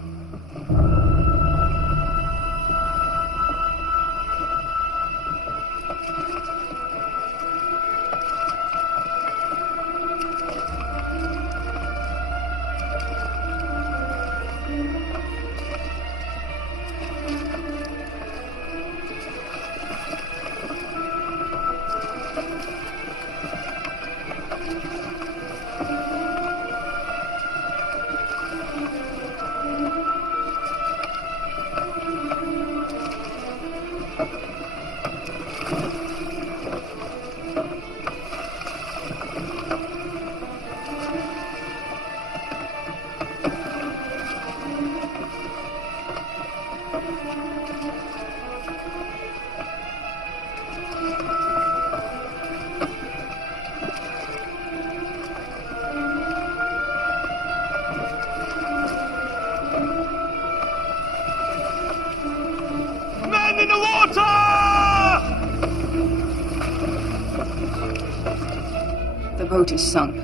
The boat is sunk.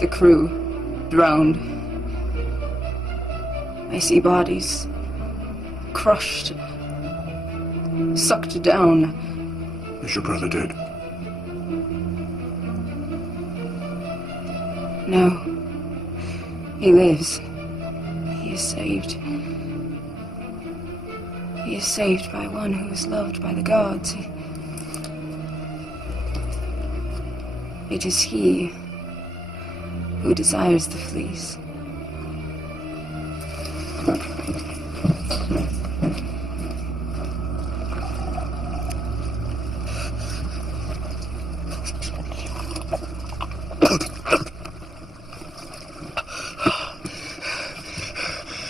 The crew drowned. I see bodies crushed, sucked down. Is your brother dead? No. He lives. He is saved. He is saved by one who is loved by the gods. It is he who desires the fleece.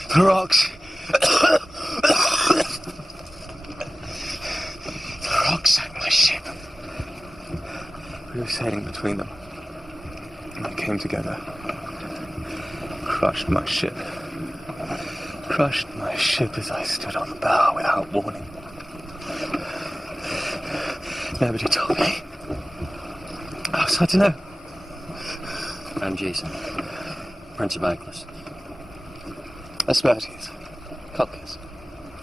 The rocks. The rocks sank my ship. We were sailing between them, and they came together. Crushed my ship. Crushed my ship as I stood on the bow without warning. Nobody told me. I was hard to know. I'm Jason, Prince of Icarus. Aspertes. Colchis.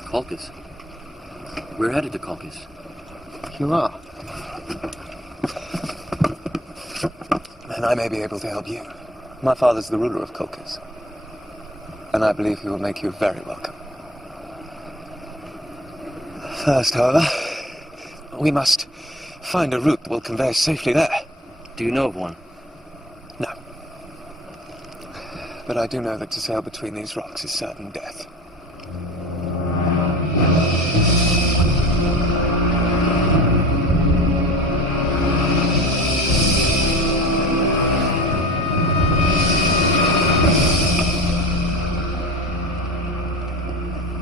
Colchis? We're headed to Colchis. You are. Then I may be able to help you. My father's the ruler of Colchis, and I believe he will make you very welcome. First, however, we must find a route that will convey us safely there. Do you know of one? No. But I do know that to sail between these rocks is certain death.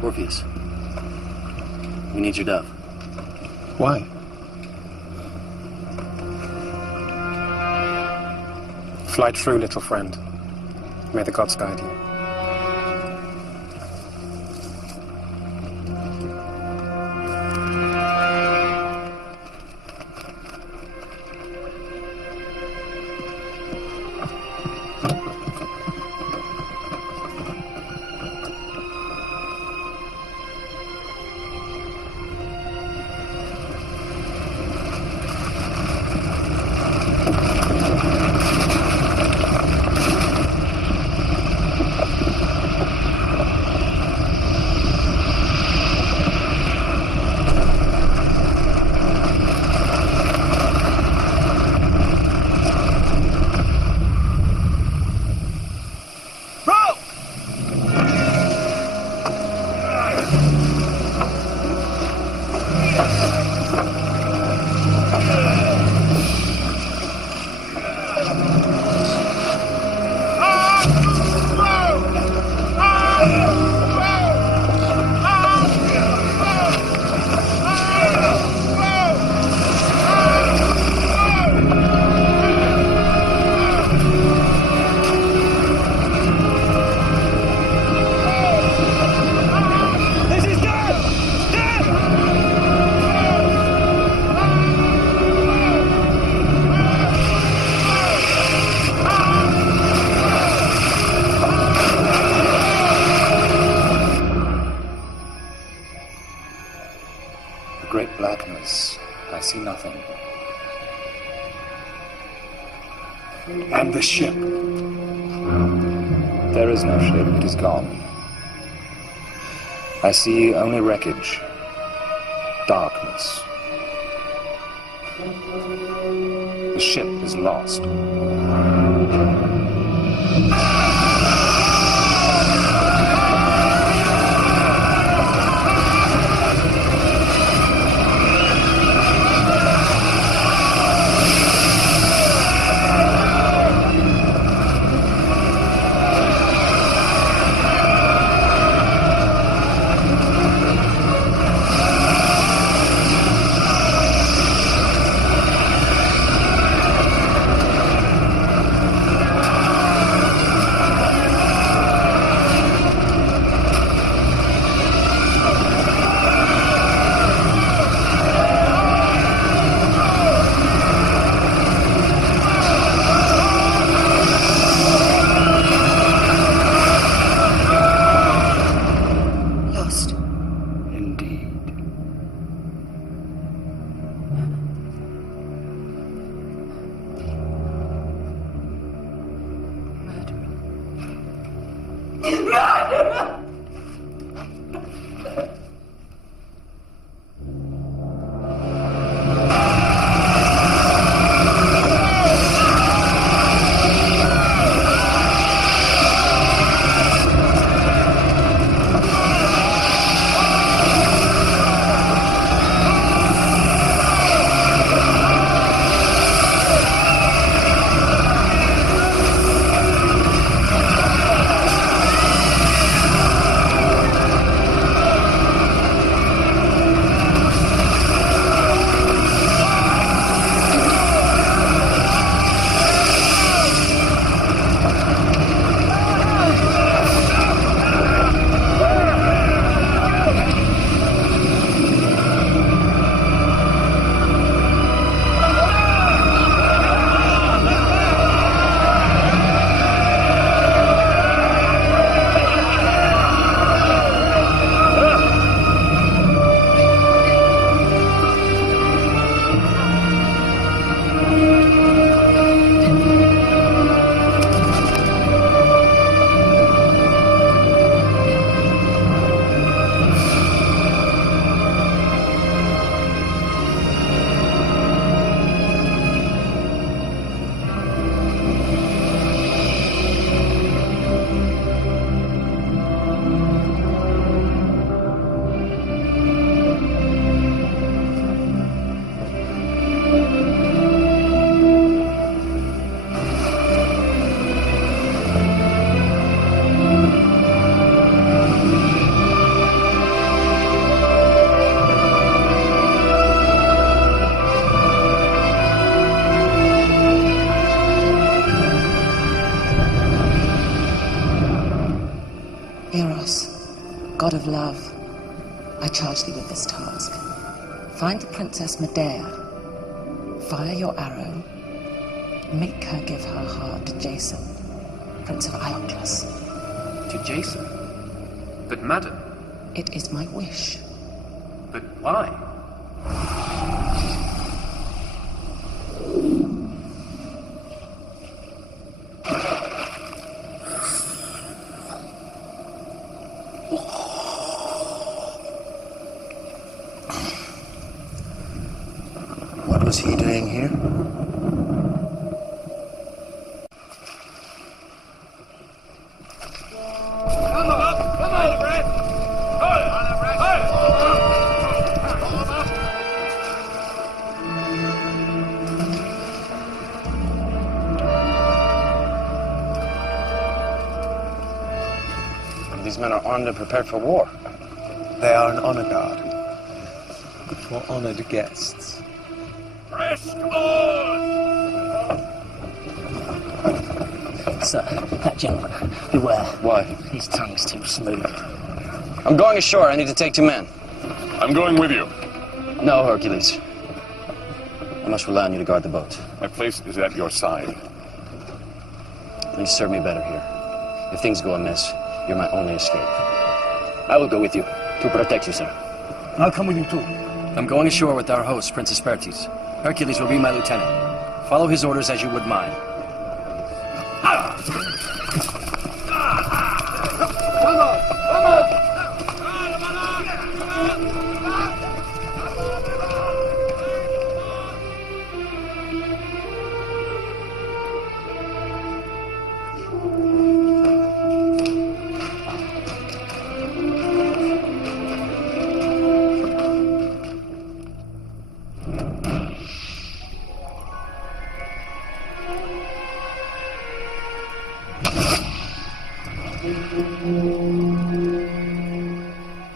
Orpheus, we need your dove. Why? Fly true, little friend. May the gods guide you. I see nothing. And the ship? There is no ship. It is gone. I see only wreckage. Darkness. The ship is lost. God of love, I charge thee with this task. Find the Princess Medea, fire your arrow, make her give her heart to Jason, Prince of Iolcus. To Jason? But madam... It is my wish. But why? What was he doing here? These men are armed and prepared for war. They are an honor guard for honored guests. Press on! Sir, that gentleman, beware. Why? His tongue's too smooth. I'm going ashore. I need to take 2 men. I'm going with you. No, Hercules. I must rely on you to guard the boat. My place is at your side. Things serve me better here. If things go amiss, you're my only escape. I will go with you to protect you, sir. I'll come with you too. I'm going ashore with our host, Princess Bertis. Hercules will be my lieutenant. Follow his orders as you would mine.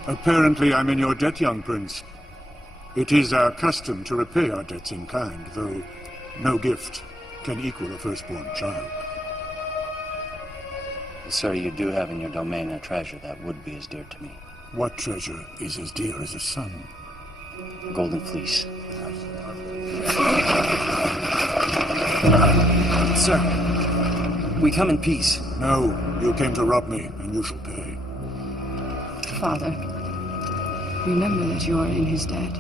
Apparently I'm in your debt, young prince. It is our custom to repay our debts in kind, though no gift can equal a firstborn child. Sir, you do have in your domain a treasure that would be as dear to me. What treasure is as dear as a son? The golden fleece. Sir, we come in peace. No, you came to rob me, and you shall pay. Father, remember that you are in his debt.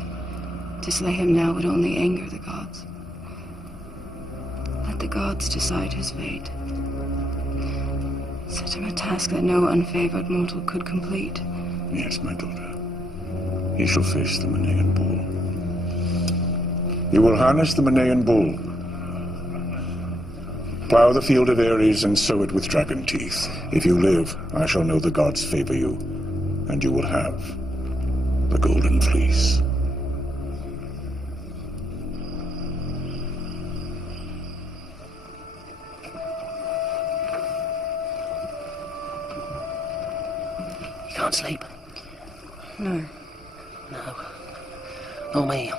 To slay him now would only anger the gods. Let the gods decide his fate. Set him a task that no unfavored mortal could complete. Yes, my daughter. He shall face the Mᴏᴠɪᴇ bull. You will harness the Mᴏᴠɪᴇ bull, plow the field of Ares, and sow it with dragon teeth. If you live, I shall know the gods favor you, and you will have the golden fleece. You can't sleep? No. No. Nor me.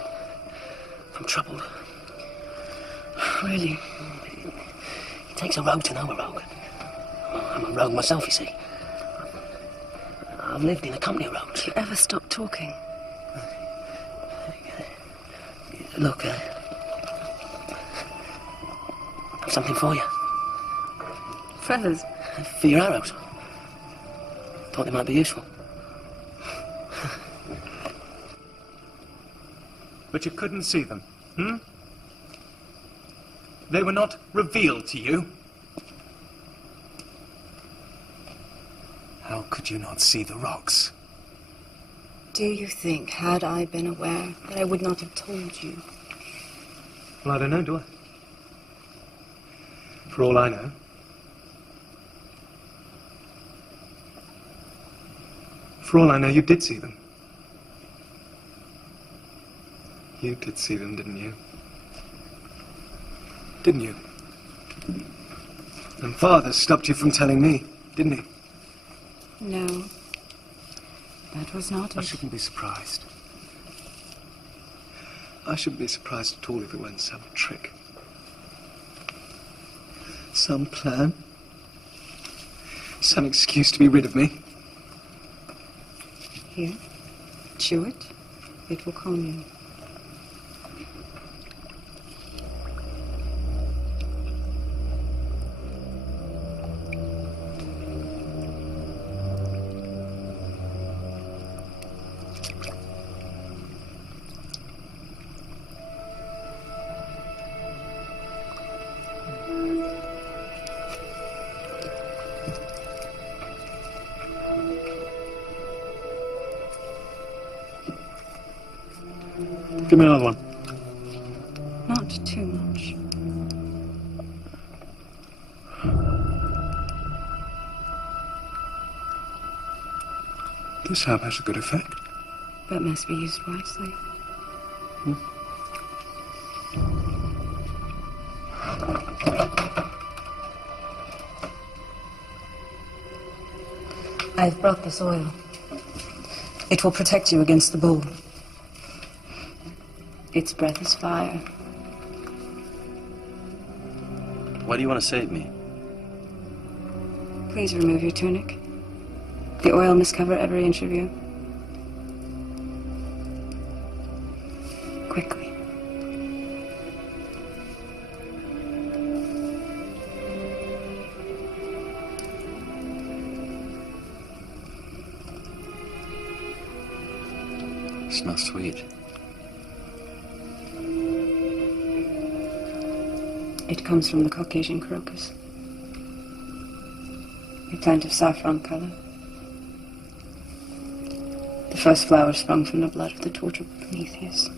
I'm troubled. Really? It takes a rogue to know a rogue. I'm a rogue myself, you see. I've lived in a company of rogues. Do you ever stop talking? Look, I've something for you. Feathers? For your arrows. Thought they might be useful. But you couldn't see them, hmm? They were not revealed to you. How could you not see the rocks? Do you think, had I been aware, that I would not have told you? Well, I don't know, do I? For all I know. For all I know, you did see them. You did see them, didn't you? Didn't you? And Father stopped you from telling me, didn't he? No. That was not it. I shouldn't be surprised. I shouldn't be surprised at all if it weren't some trick. Some plan. Some excuse to be rid of me. Here. Chew it. It will calm you. Give me another one. Not too much. This herb has a good effect. But must be used wisely. I've brought this oil. It will protect you against the bull. Its breath is fire. Why do you want to save me? Please remove your tunic. The oil must cover every inch of you. Quickly. It smells sweet. It comes from the Caucasian crocus, a plant of saffron color. The first flower sprung from the blood of the tortured Prometheus.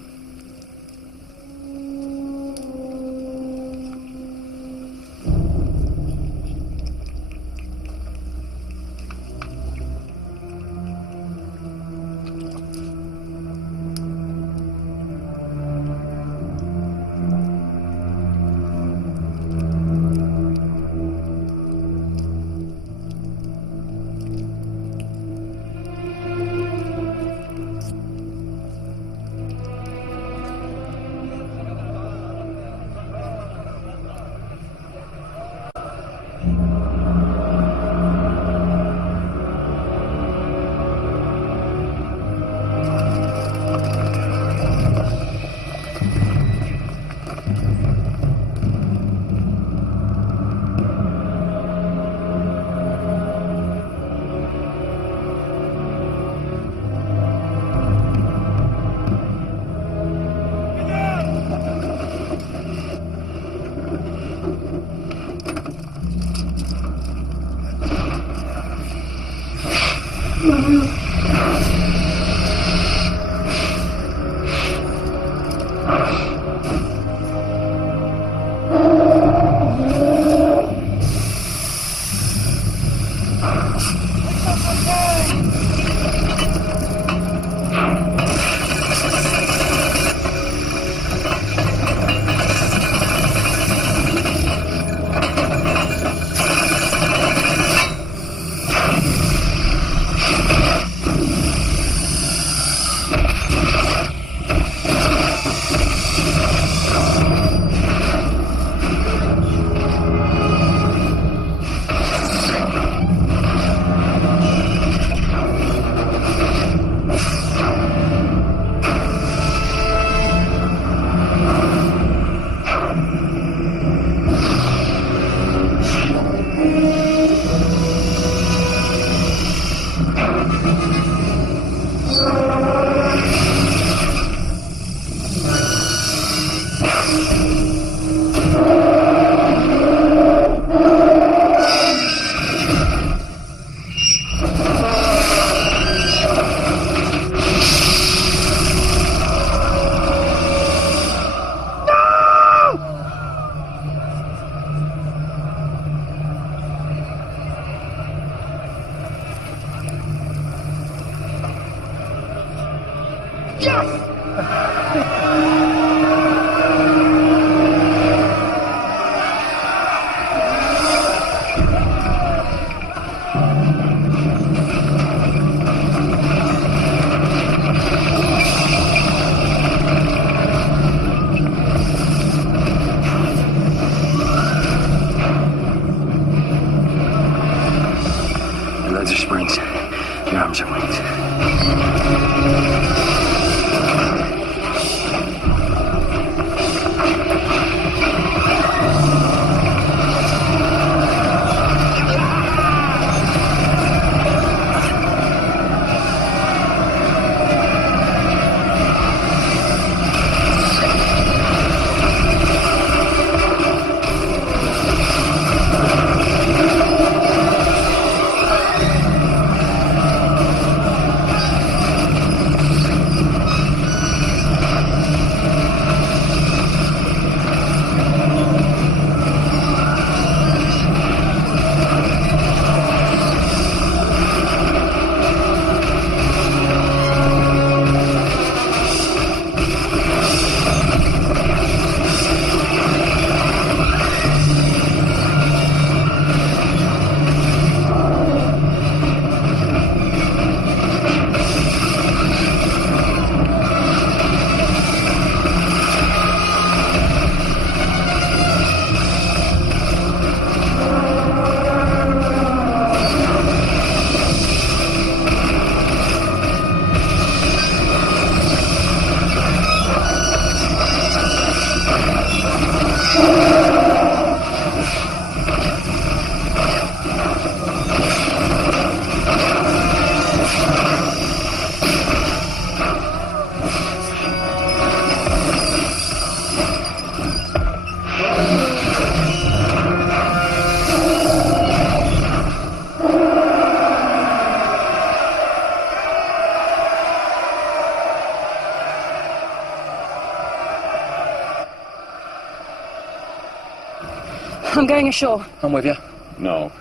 I'm going ashore. I'm with you. No.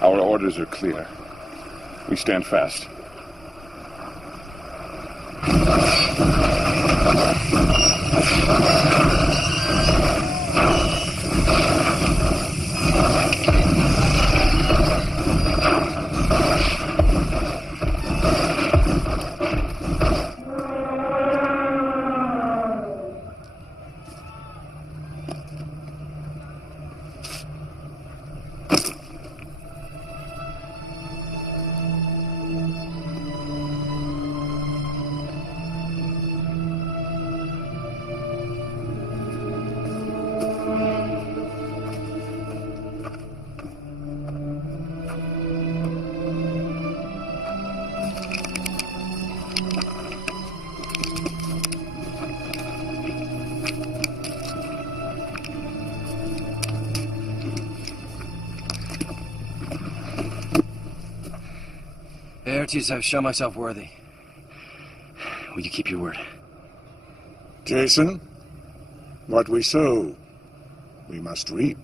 Our orders are clear. We stand fast. Laertes, I've shown myself worthy. Will you keep your word? Jason, what we sow, we must reap.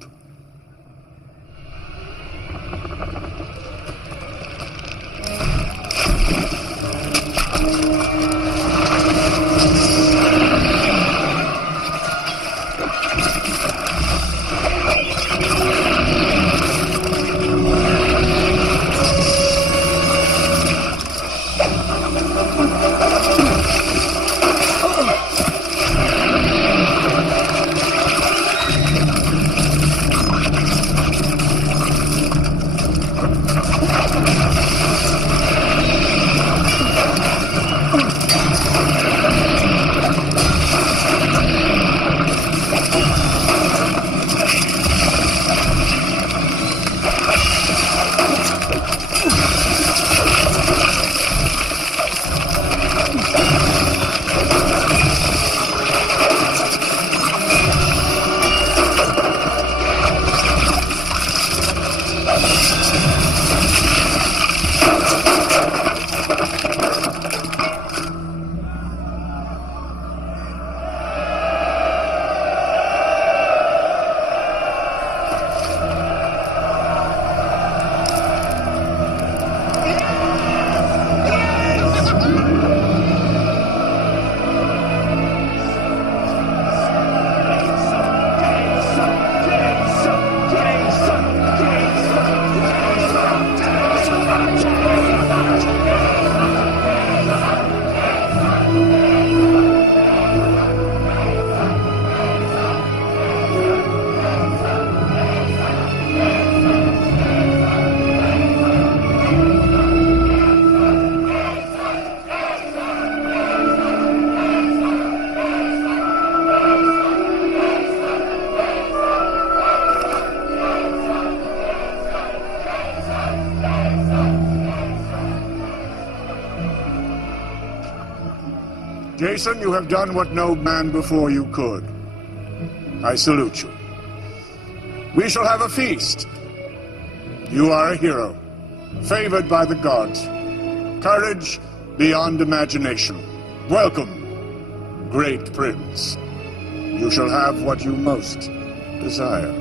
Jason, you have done what no man before you could. I salute you. We shall have a feast. You are a hero, favored by the gods. Courage beyond imagination. Welcome, great prince. You shall have what you most desire.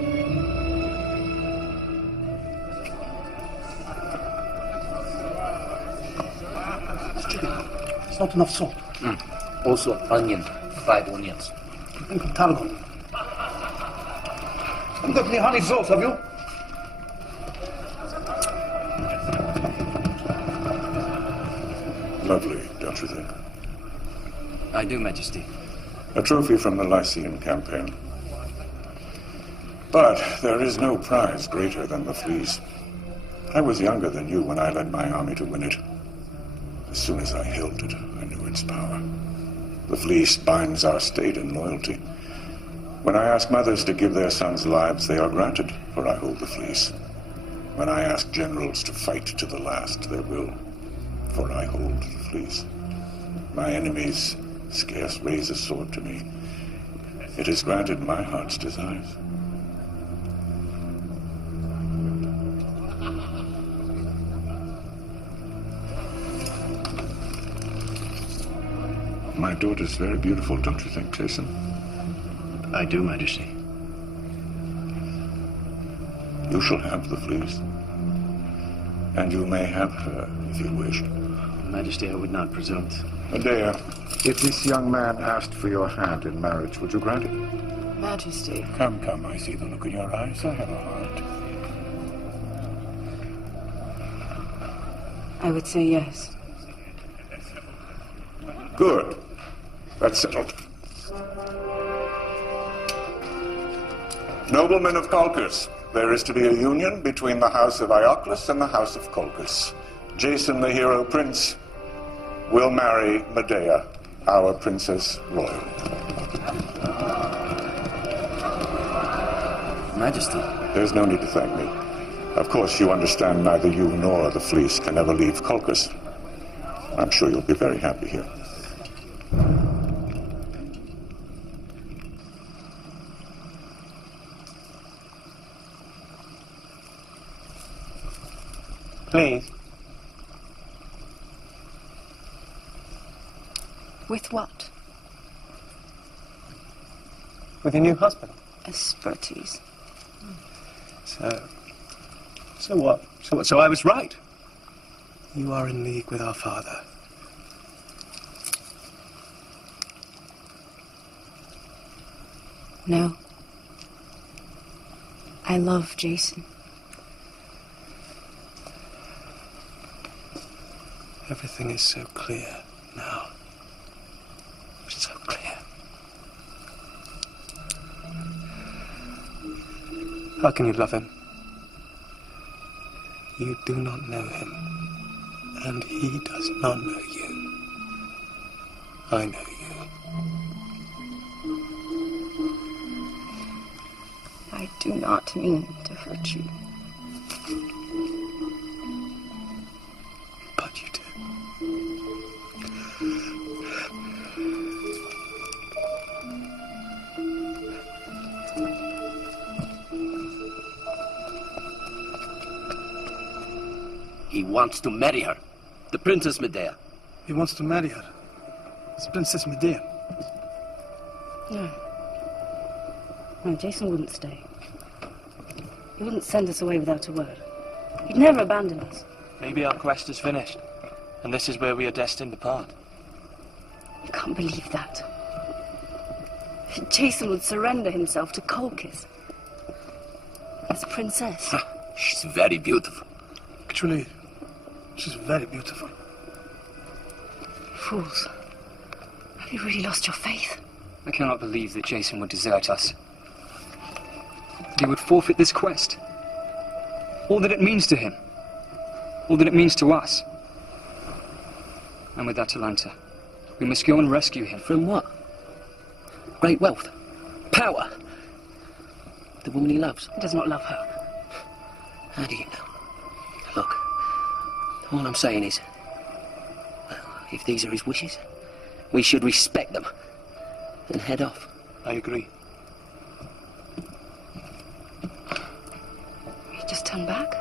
It's not enough salt. Also, onion. 5 onions. Tarragon. Haven't got any honey sauce, have you? Lovely, don't you think? I do, Majesty. A trophy from the Lycian campaign. But there is no prize greater than the fleece. I was younger than you when I led my army to win it. As soon as I held it, I knew its power. The fleece binds our state in loyalty. When I ask mothers to give their sons lives, they are granted, for I hold the fleece. When I ask generals to fight to the last, they will, for I hold the fleece. My enemies scarce raise a sword to me. It has granted my heart's desires. My daughter's very beautiful, don't you think, Jason? I do, Majesty. You shall have the fleece. And you may have her, if you wish. Majesty, I would not presume to. Medea, if this young man asked for your hand in marriage, would you grant it? Majesty. Come, come, I see the look in your eyes. I have a heart. I would say yes. Good. That's settled. Noblemen of Colchis, there is to be a union between the house of Ioclus and the house of Colchis. Jason, the hero prince, will marry Medea, our princess royal. Majesty. There's no need to thank me. Of course, you understand neither you nor the fleece can ever leave Colchis. I'm sure you'll be very happy here. Please. With what? With your new husband. Aspertes. So what? So I was right. You are in league with our father. No. I love Jason. Everything is so clear now. So clear. How can you love him? You do not know him, and he does not know you. I know you. I do not mean to hurt you. But you do. He wants to marry her. The Princess Medea. He wants to marry her. It's Princess Medea. No. No, Jason wouldn't stay. He wouldn't send us away without a word. He'd never abandon us. Maybe our quest is finished, and this is where we are destined to part. I can't believe that. Jason would surrender himself to Colchis. As princess. She's very beautiful. Actually, she's very beautiful. Fools. Have you really lost your faith? I cannot believe that Jason would desert us. That he would forfeit this quest. All that it means to him. All that it means to us. And with Atalanta, we must go and rescue him. From what? Great wealth? Power? The woman he loves? He does not love her. How do you know? Look, all I'm saying is, well, if these are his wishes, we should respect them and head off. I agree. You just turn back?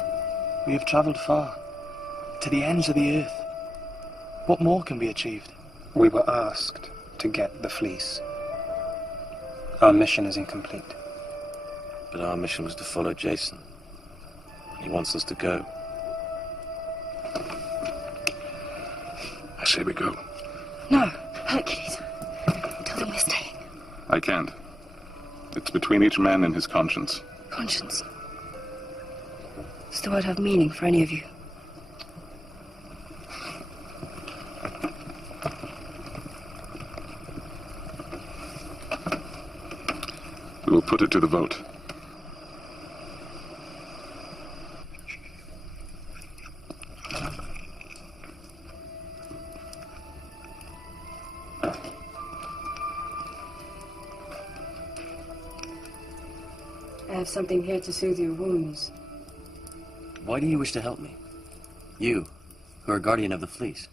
We have travelled far, to the ends of the earth. What more can be achieved? We were asked to get the fleece. Our mission is incomplete. But our mission was to follow Jason. He wants us to go. I say we go. No, Hercules. Tell them we're staying. I can't. It's between each man and his conscience. Conscience. Does the word have meaning for any of you? We will put it to the vote. I have something here to soothe your wounds. Why do you wish to help me? You, who are guardian of the fleece.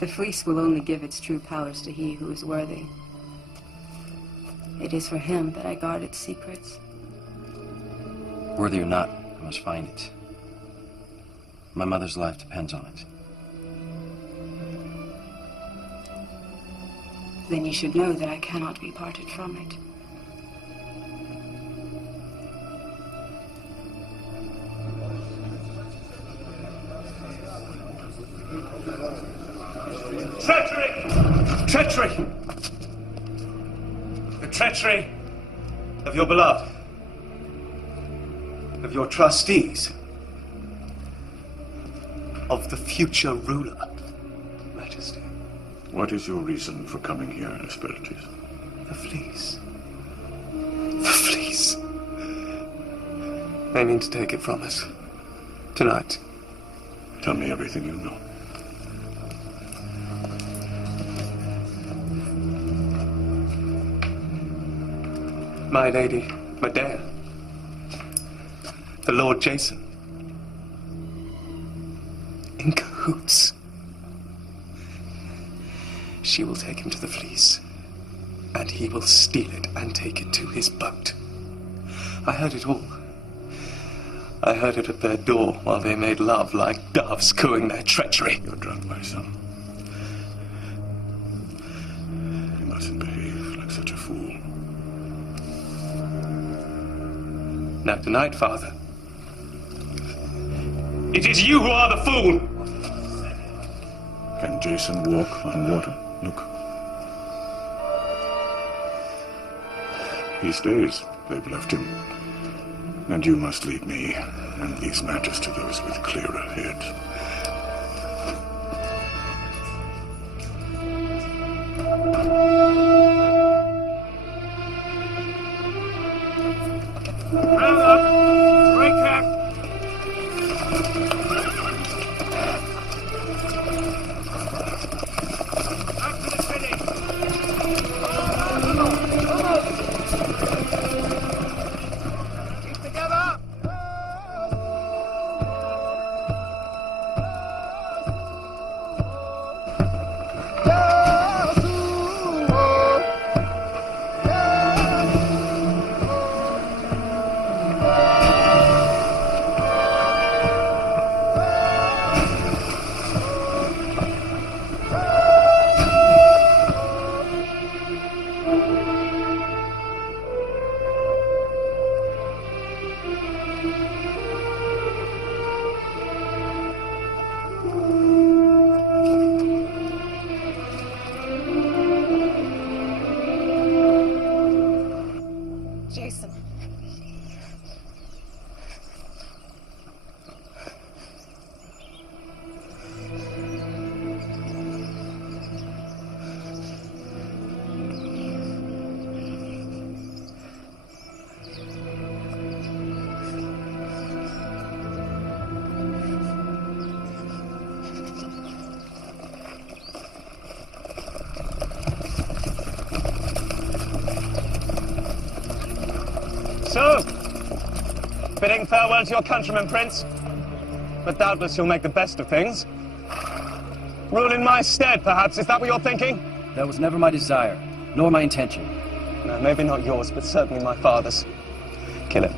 The fleece will only give its true powers to he who is worthy. It is for him that I guard its secrets. Worthy or not, I must find it. My mother's life depends on it. Then you should know that I cannot be parted from it. treachery! Treachery! The treachery of your beloved, of your trustees, of the future ruler, Majesty. What is your reason for coming here, Esperitus? The fleece. The fleece. They mean to take it from us. Tonight. Tell me everything you know. My lady, Medea. The Lord Jason. In cahoots. She will take him to the fleece, and he will steal it and take it to his boat. I heard it all. I heard it at their door while they made love like doves cooing their treachery. You're drunk, my son. You mustn't behave like such a fool. Now tonight, Father, it is you who are the fool! Can Jason walk on water? Look. He stays. They've left him. And you must lead me and these matters to those with clearer heads. Round up! Break camp! So, bidding farewell to your countrymen, Prince. But doubtless you'll make the best of things. Rule in my stead, perhaps. Is that what you're thinking? That was never my desire, nor my intention. No, maybe not yours, but certainly my father's. Kill him.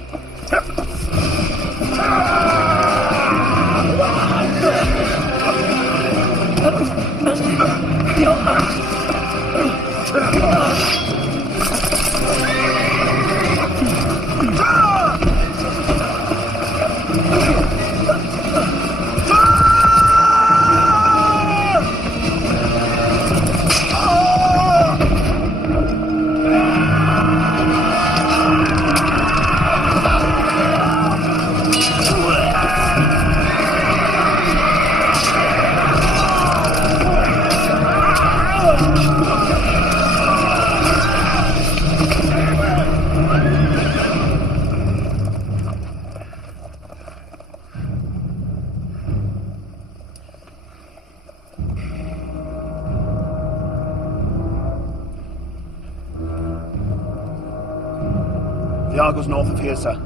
The Argos north of here, sir.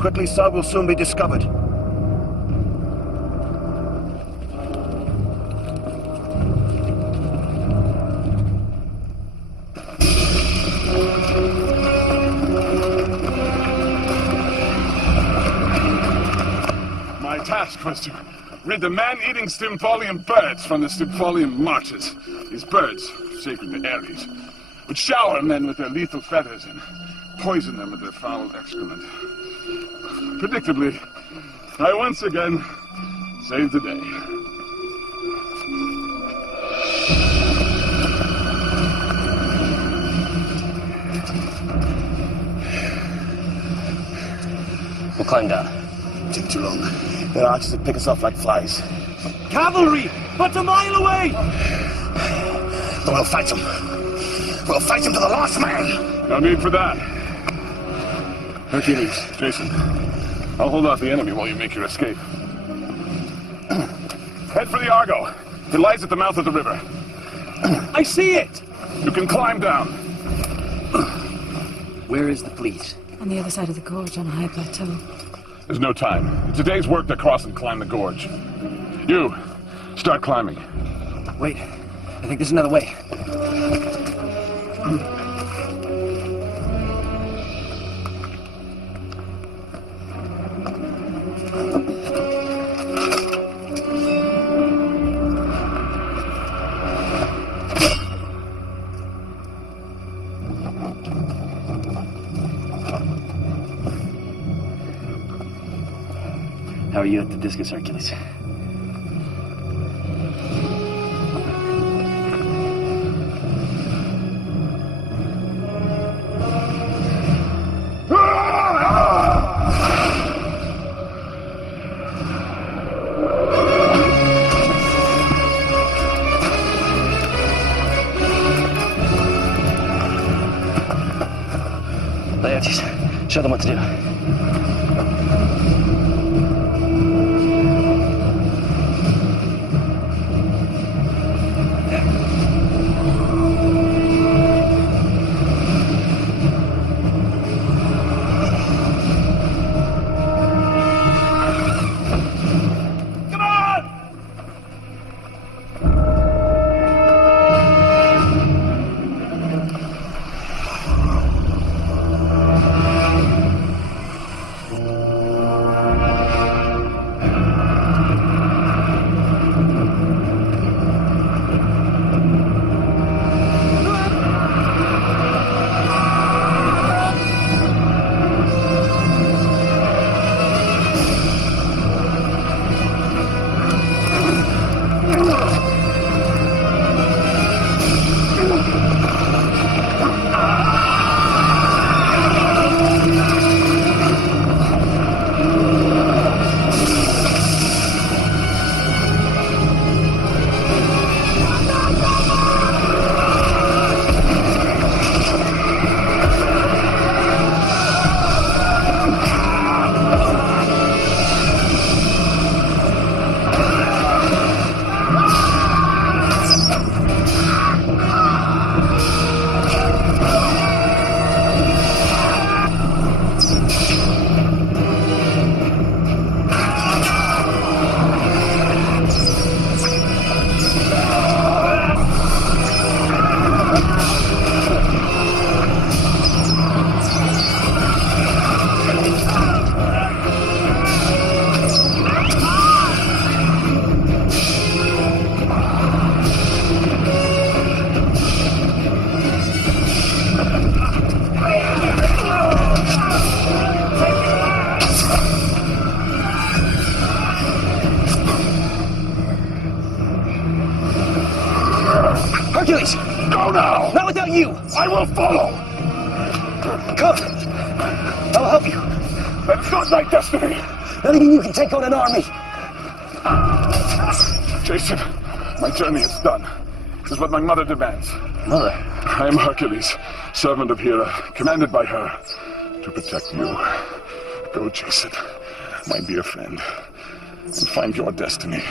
Quickly, sir, we'll soon be discovered. My task was to rid the man-eating Stymphalian birds from the Stymphalian martyrs. These birds, sacred to Ares, would shower men with their lethal feathers and poison them with their foul excrement. Predictably, I once again saved the day. climb down. Take too long. Their archers will pick us off like flies. Cavalry! But a mile away! But we'll fight them. We'll fight them to the last man! No need for that. Hercules. Jason, I'll hold off the enemy while you make your escape. Head for the Argo. It lies at the mouth of the river. I see it! You can climb down. Where is the fleet? On the other side of the gorge, on a high plateau. There's no time. It's a day's work to cross and climb the gorge. You, start climbing. Wait, I think there's another way. How are you at the discus, Hercules? Laertes, show them what to do. Hercules! Go now! Not without you! I will follow! Come! I will help you. That's not my destiny! Not even you can take on an army! Jason, my journey is done. This is what my mother demands. Mother? I am Hercules, servant of Hera, commanded by her to protect you. Go, Jason, my dear friend, and find your destiny.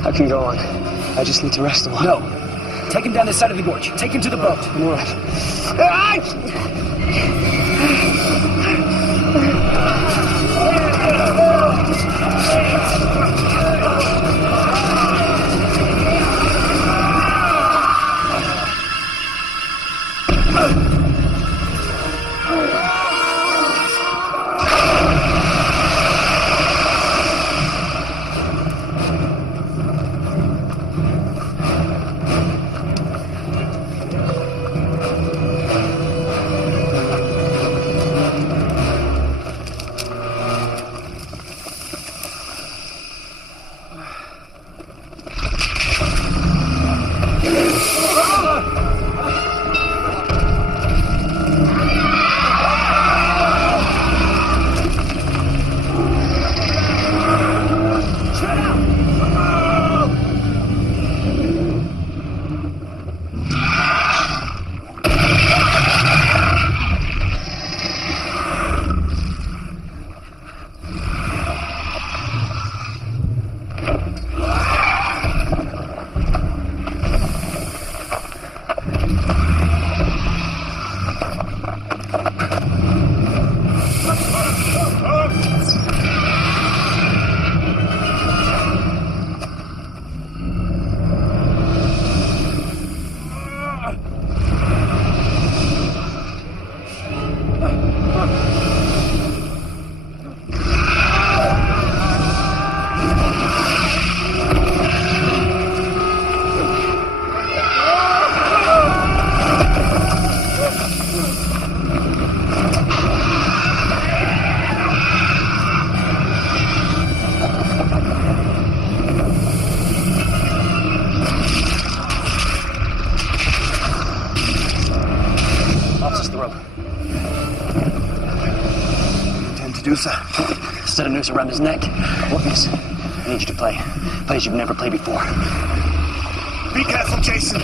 I can go on. I just need to rest a while. No. Take him down the side of the gorge. Take him to the boat. I'm all right. Set a noose around his neck. Orpheus, I need you to play. Play as you've never played before. Be careful, Jason.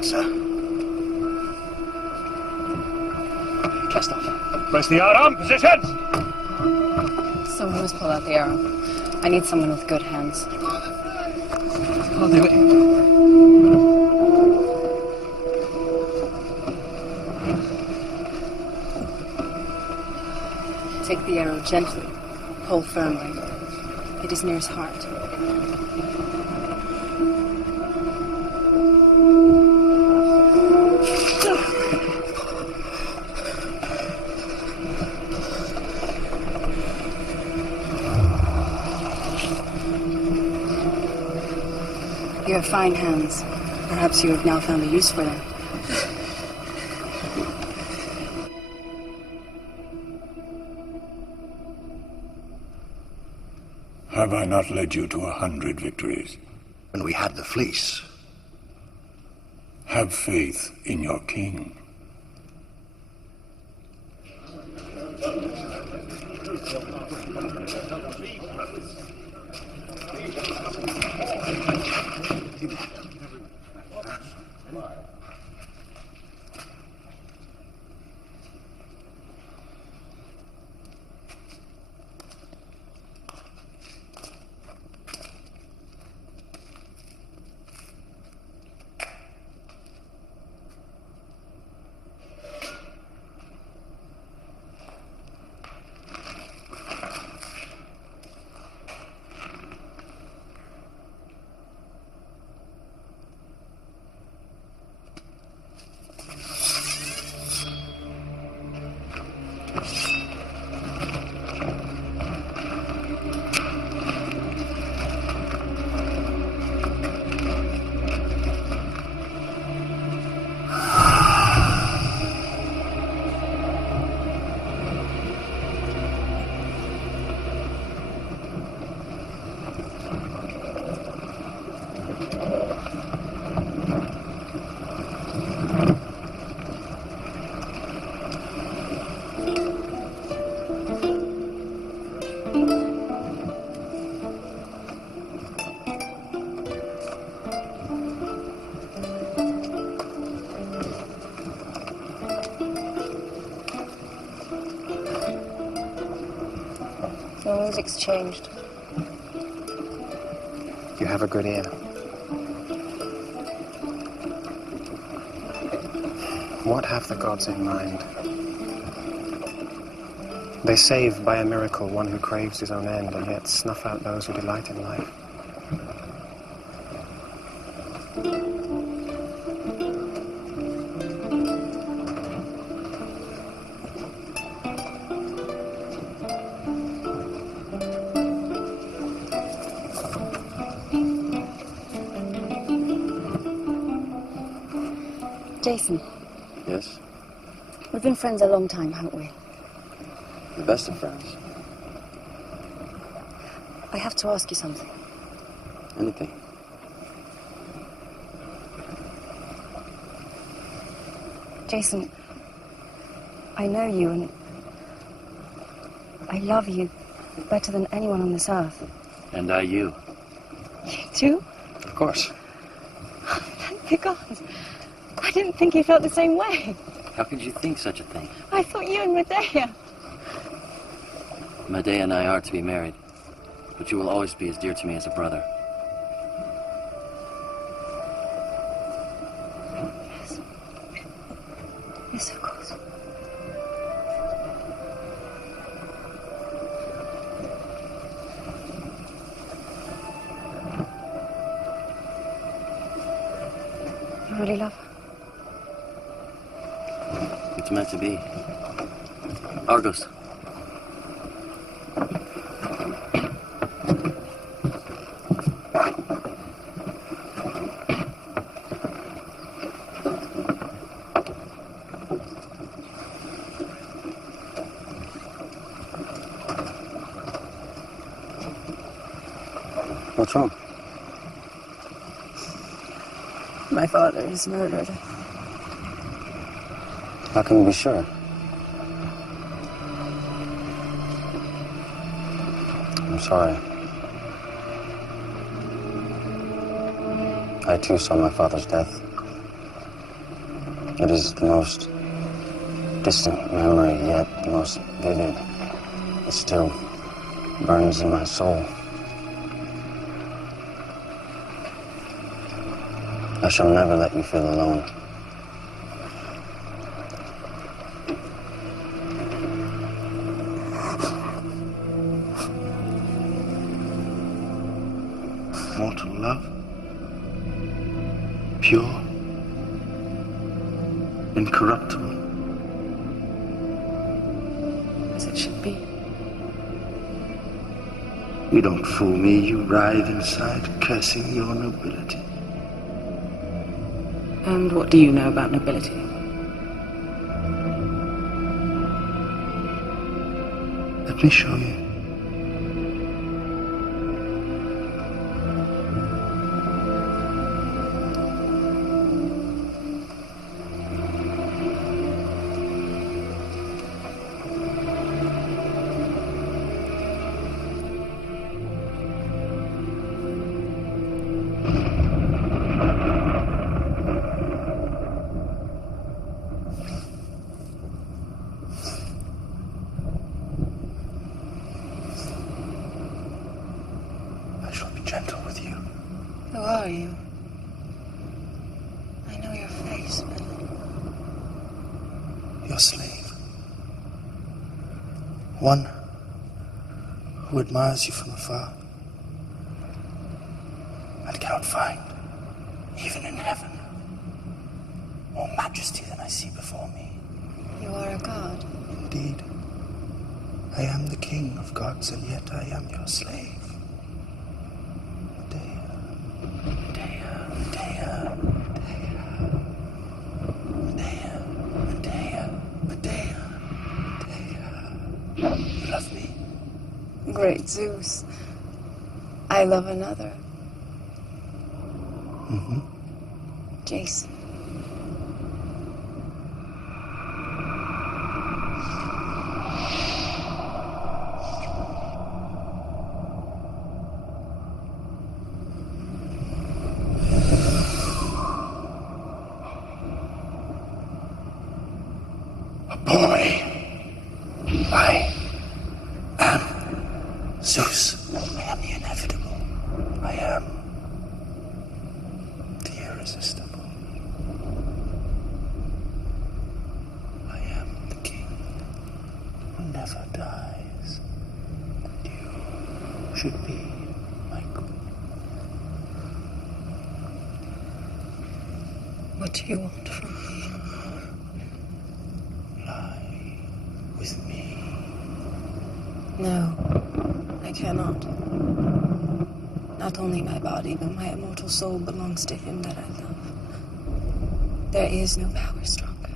answer. Cast off. Press the arm. Positions! Someone must pull out the arrow. I need someone with good hands. I'll do it. Take the arrow gently. Pull firmly. It is near his heart. You have fine hands. Perhaps you have now found a use for them. Have I not led you to 100 victories? When we had the fleece. Have faith in your king. The music's changed. You have a good ear. What have the gods in mind? They save by a miracle one who craves his own end, and yet snuff out those who delight in life. Jason, Yes? we've been friends a long time, haven't we? The best of friends. I have to ask you something. Anything. Jason, I know you and I love you better than anyone on this earth. And I you. You too? Of course. Thank you, God. I didn't think you felt the same way. How could you think such a thing? I thought you and Medea. Medea and I are to be married, but you will always be as dear to me as a brother. Yes. Yes, of course. You really love her? It's meant to be. Argos. What's wrong? My father is murdered. How can we be sure? I'm sorry. I too saw my father's death. It is the most distant memory, yet the most vivid. It still burns in my soul. I shall never let you feel alone. Mortal love, pure, incorruptible. As it should be. You don't fool me, you writhe inside, cursing your nobility. And what do you know about nobility? Let me show you. I shall be gentle with you. Who are you? I know your face, but... Your slave. One who admires you from afar and cannot find, even in heaven, more majesty than I see before me. You are a god. Indeed. I am the king of gods, and yet I am your slave. You love me? Great Zeus. I love another. Mm-hmm. Jason. Boy, I am Zeus. I am the inevitable. I am the irresistible. I am the king who never dies. And you should be my queen. What do you want from me? With me. No, I cannot. Not only my body, but my immortal soul belongs to him that I love. There is no power stronger.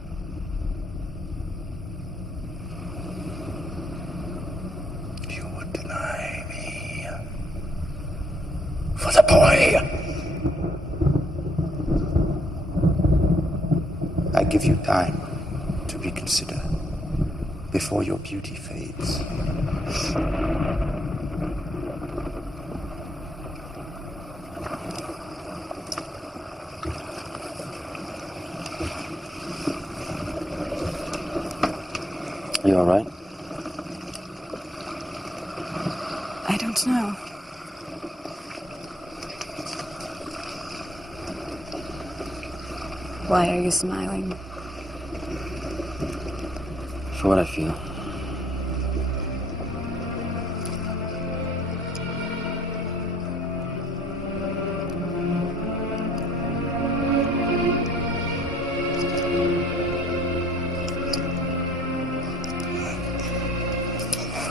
You would deny me for the boy. I give you time to reconsider before your beauty fades. You all right? I don't know. Why are you smiling? For what I feel.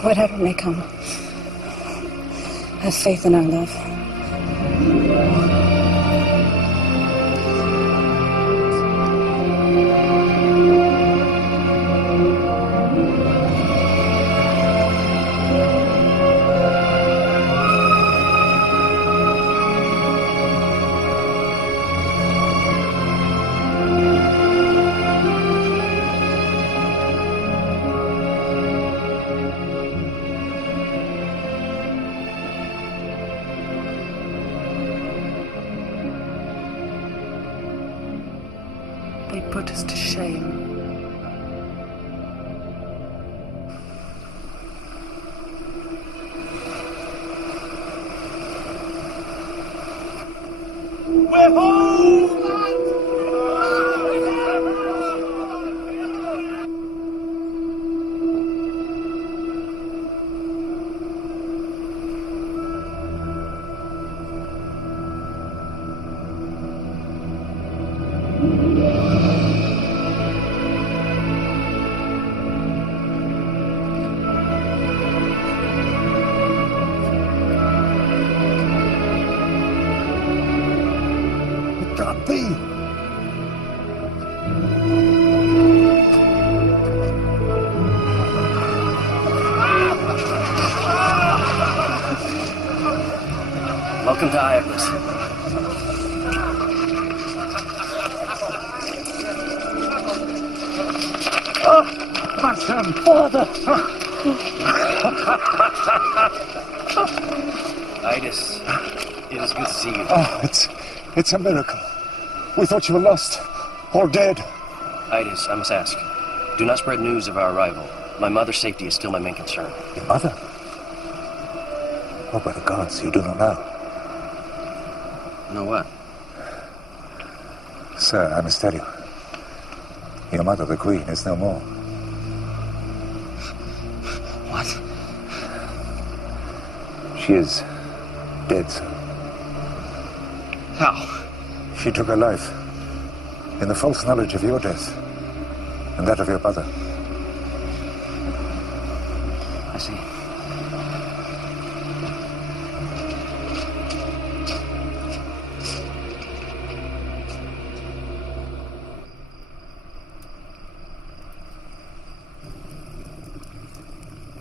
Whatever may come, have faith in our love. He'd put us to shame. We're home! Welcome to Iacus. My son, father! Idas, it is good to see you. Oh, it's a miracle. We thought you were lost, or dead. Idas, I must ask, do not spread news of our arrival. My mother's safety is still my main concern. Your mother? Oh, by the gods, you do not know. Know what? Sir, I must tell you. Your mother, the Queen, is no more. What? She is dead, sir. How? She took her life in the false knowledge of your death and that of your mother. I see.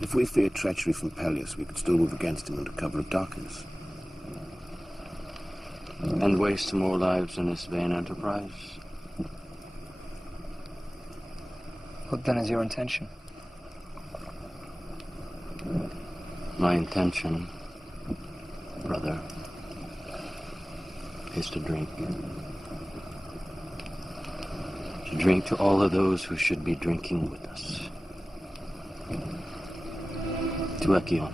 If we feared treachery from Peleus, we could still move against him under cover of darkness. And waste more lives in this vain enterprise? What then is your intention? My intention, brother, is to drink. To drink to all of those who should be drinking with us. To Echion.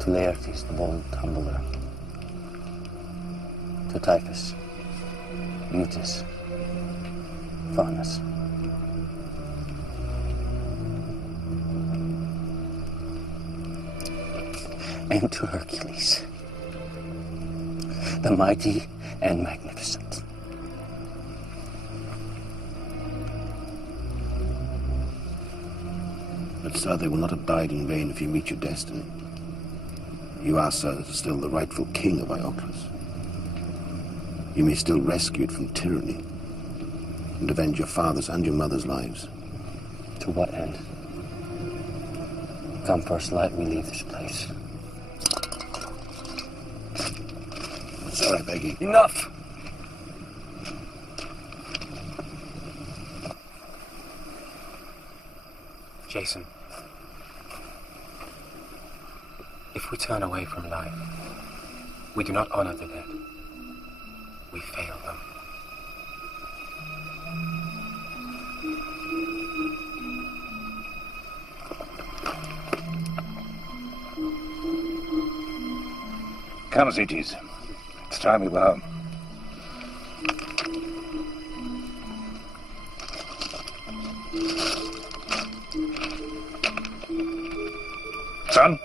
To Laertes, the bold tumbler. To Typhus, Eutis, Faunus. And to Hercules, the mighty and magnificent. But, sir, they will not have died in vain if you meet your destiny. You are, sir, still the rightful king of Iacus. You may still rescue it from tyranny and avenge your father's and your mother's lives. To what end? Come first light, we leave this place. Sir, I beg you. Enough! Jason, if we turn away from life, we do not honor the dead. We fail them. Come, Zetes. It's time we were home. Son?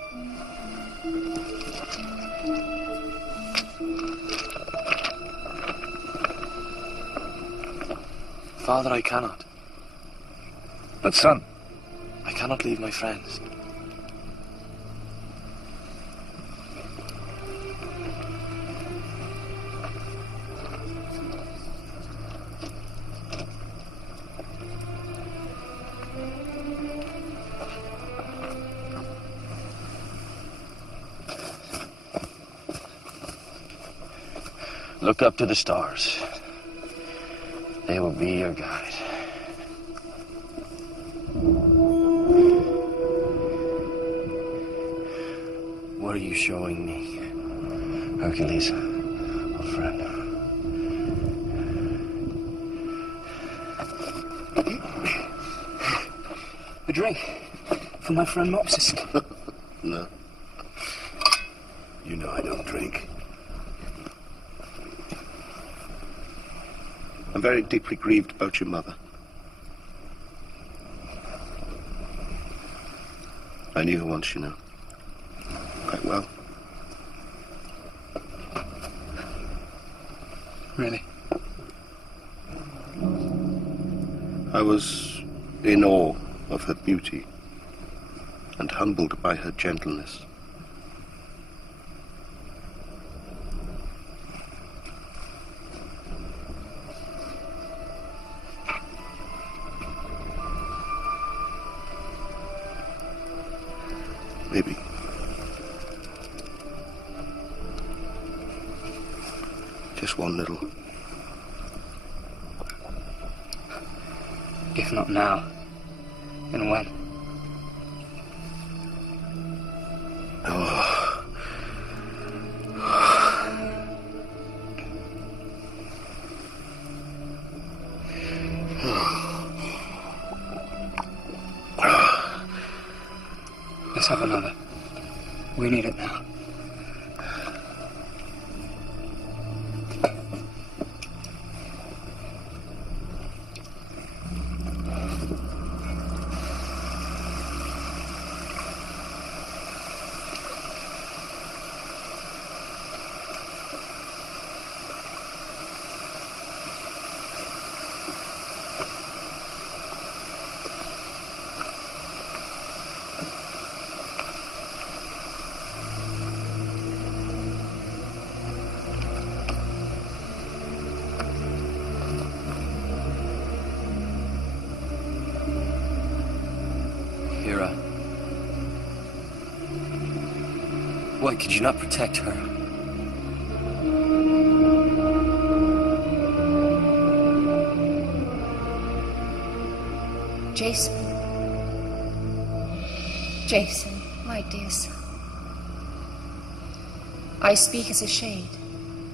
Father, I cannot. But son? I cannot leave my friends. Look up to the stars. They will be your guide. What are you showing me, Hercules, old friend? drink for my friend Mopsus. No. You know I don't drink. I'm very deeply grieved about your mother. I knew her once, you know. Quite well. Really? I was in awe of her beauty and humbled by her gentleness. Maybe. Just one little. If not now, then when? Oh. Let's have another. We need it now. Why could you not protect her? Jason. Jason, my dear son. I speak as a shade,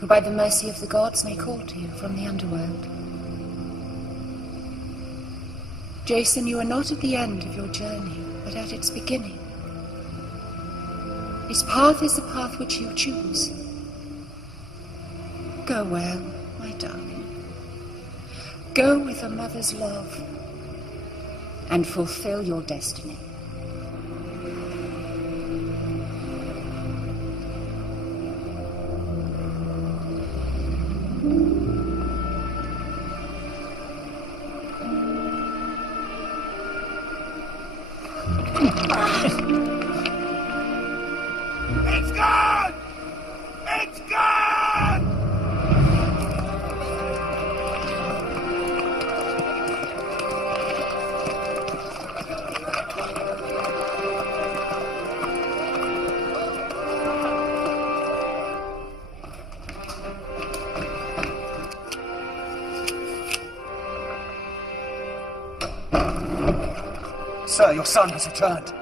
who by the mercy of the gods may call to you from the underworld. Jason, you are not at the end of your journey, but at its beginning. His path is the path which you choose. Go well, my darling. Go with a mother's love and fulfill your destiny. It's gone! It's gone! Sir, your son has returned.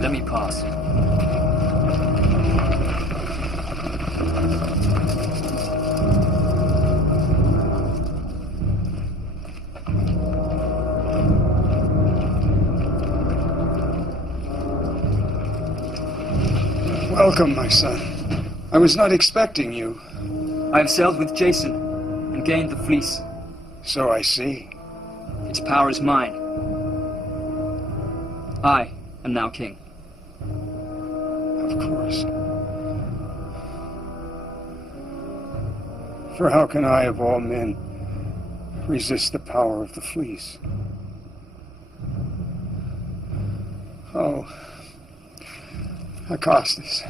Let me pass. Welcome, my son. I was not expecting you. I have sailed with Jason and gained the fleece. So I see. Its power is mine. I am now king. Of course. For how can I, of all men, resist the power of the fleece? Oh, Acastus.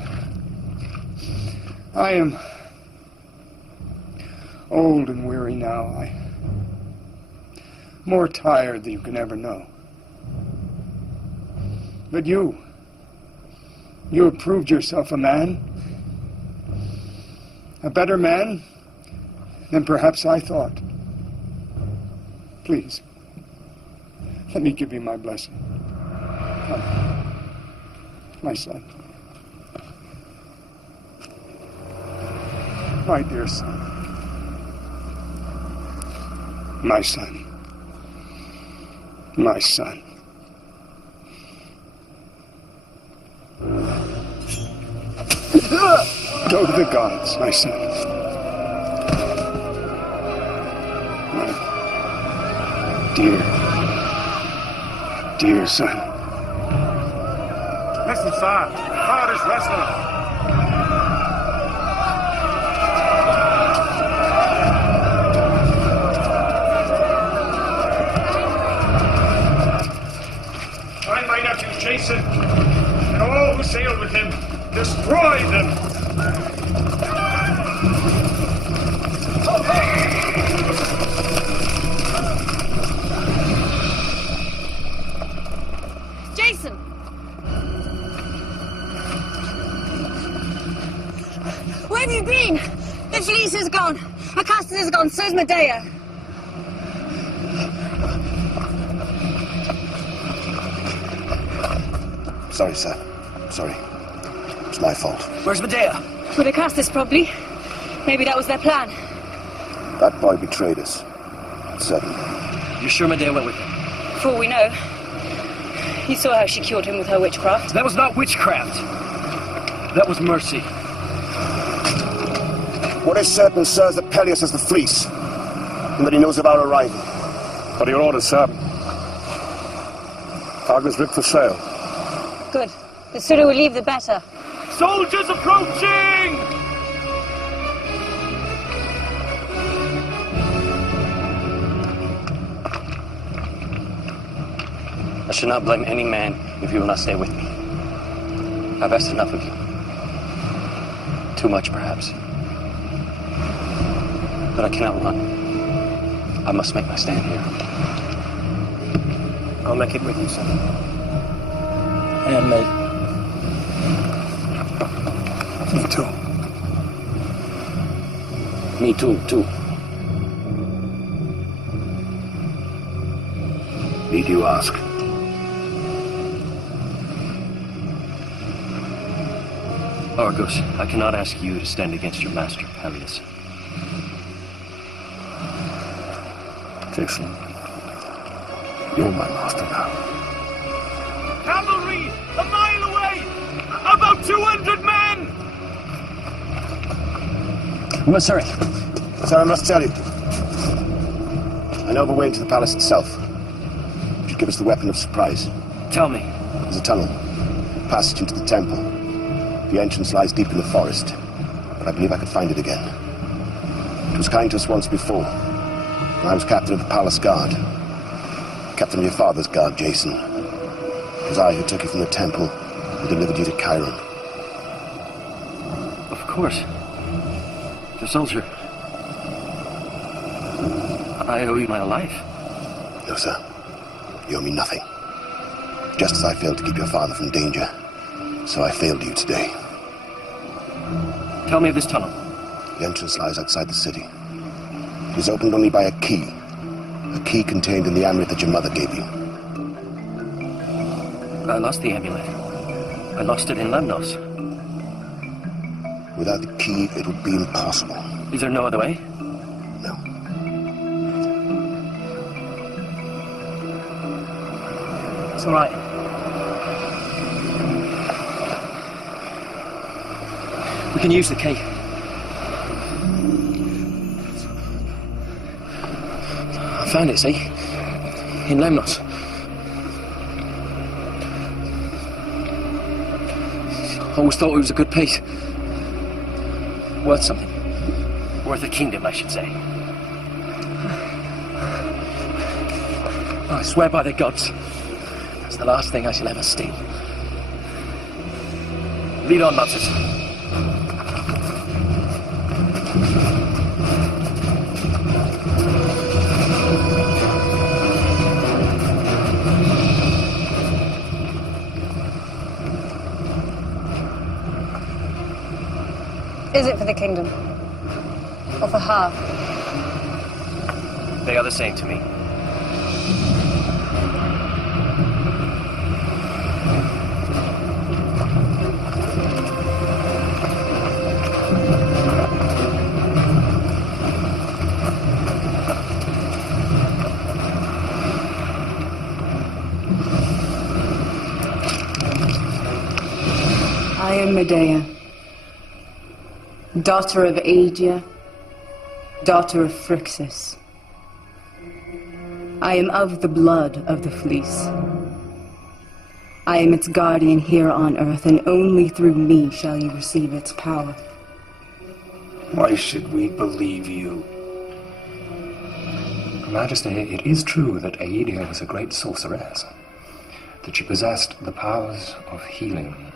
I am old and weary now. I'm more tired than you can ever know. But you have proved yourself a man. A better man than perhaps I thought. Please, let me give you my blessing. Come, my son. My dear son. My son. My son. Go to the gods, my son. My dear son. Listen, sir. Father's wrestling. Find my nephew Jason, and all who sailed with him. Destroy them! Jason! Where have you been? The fleece is gone. Acastus is gone. So's Medea. Sorry, sir. Sorry. It's my fault. Where's Medea? With Acastus, probably. Maybe that was their plan. That boy betrayed us. Certainly. You sure Medea went with him? For all we know. You saw how she cured him with her witchcraft. That was not witchcraft. That was mercy. What is certain, sir, is that Peleus has the fleece, and that he knows of our arrival. What are your orders, sir? Cargo's ripped for sail. Good. The sooner we leave, the better. Soldiers approaching! I should not blame any man if you will not stay with me. I've asked enough of you. Too much, perhaps. But I cannot run. I must make my stand here. I'll make it with you, son. And me. Me too. Me too. Need you ask? Argos, I cannot ask you to stand against your master, Peleus. Jason, you're my master now. Cavalry! A mile away! About 200 men! Well, sorry. Sir, I must tell you. I know the way into the palace itself. You should give us the weapon of surprise. Tell me. There's a tunnel. Passage into the temple. The entrance lies deep in the forest. But I believe I could find it again. It was kind to us once before. When I was captain of the palace guard. Captain of your father's guard, Jason. It was I who took you from the temple and delivered you to Chiron. Of course. The soldier. I owe you my life. No, sir. You owe me nothing. Just as I failed to keep your father from danger, so I failed you today. Tell me of this tunnel. The entrance lies outside the city. It is opened only by a key contained in the amulet that your mother gave you. I lost the amulet. I lost it in Lemnos. Without the key, it would be impossible. Is there no other way? No. It's all right. We can use the key. I found it, see? In Lemnos. Always thought it was a good piece. Worth something. Worth a kingdom, I should say. I swear by the gods, It's the last thing I shall ever steal. Lead on, Mopses. Is it for the kingdom? Or for her? They are the same to me. I am Medea, daughter of Aegia, daughter of Phrixus. I am of the blood of the fleece. I am its guardian here on earth, and only through me shall you receive its power. Why should we believe you? Majesty, it is true that Aegia was a great sorceress, that she possessed the powers of healing.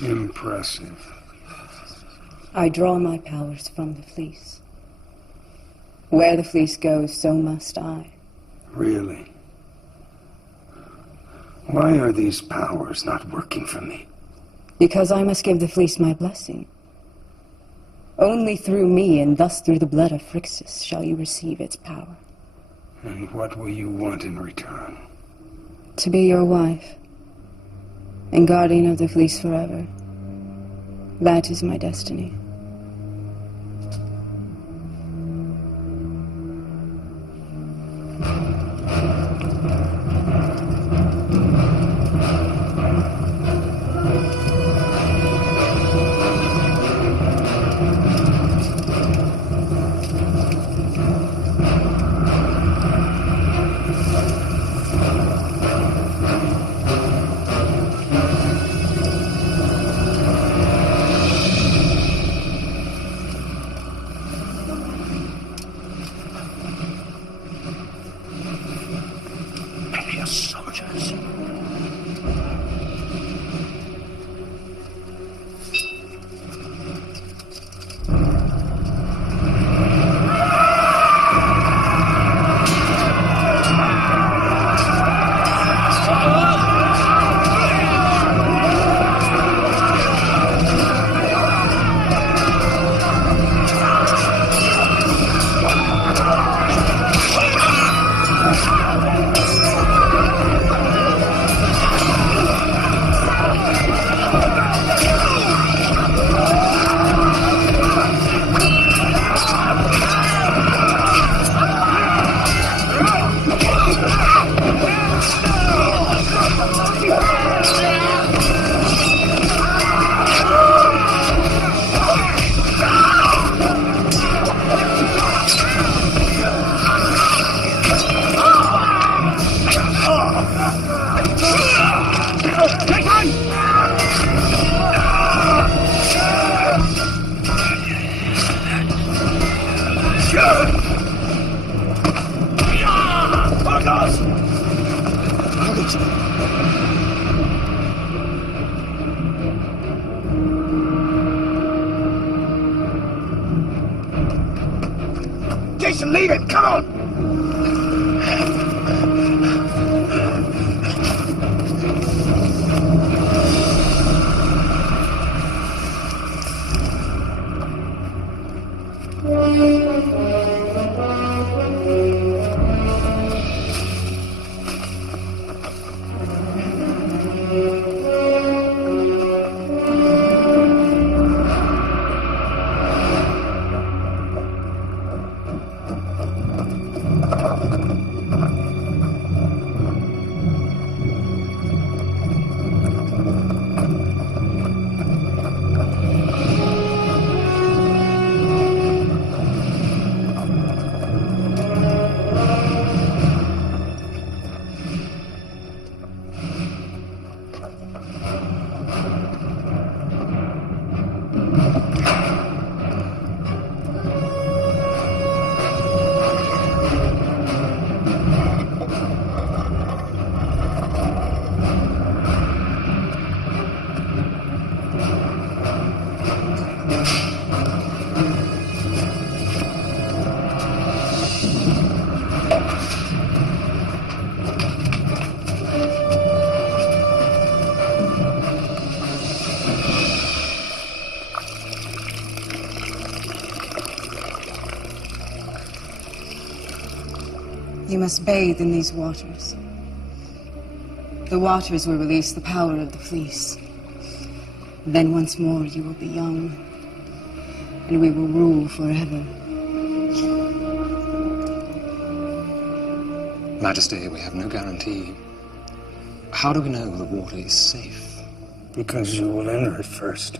Impressive. I draw my powers from the fleece. Where the fleece goes, so must I. Really? Why are these powers not working for me? Because I must give the fleece my blessing. Only through me, and thus through the blood of Phrixus, shall you receive its power. And what will you want in return? To be your wife, and guardian of the fleece forever. That is my destiny. Soldiers. Jason, leave it! Come on! must bathe in these waters. The waters will release the power of the fleece. Then once more you will be young, and we will rule forever. Majesty, we have no guarantee. How do we know the water is safe? Because you will enter it first.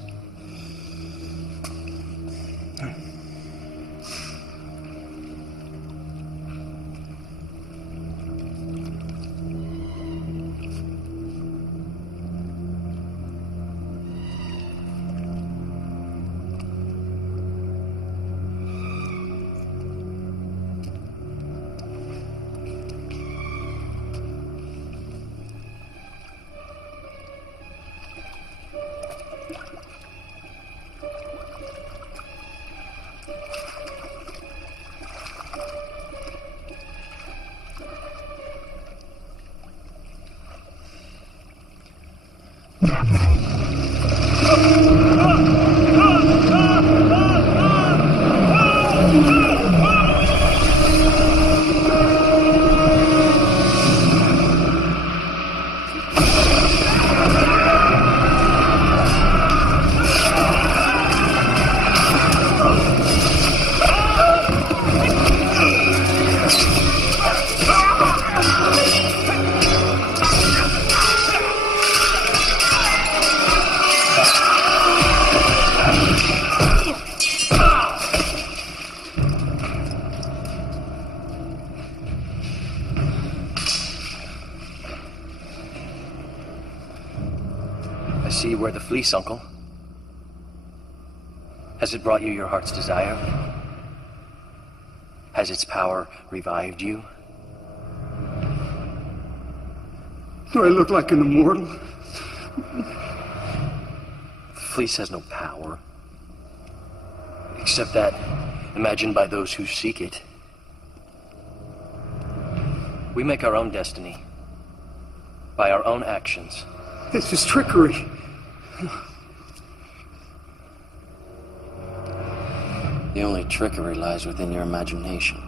I see you wear the fleece, Uncle. Has it brought you your heart's desire? Has its power revived you? Do I look like an immortal? The fleece has no power. Except that imagined by those who seek it. We make our own destiny. By our own actions. This is trickery. The only trickery lies within your imagination.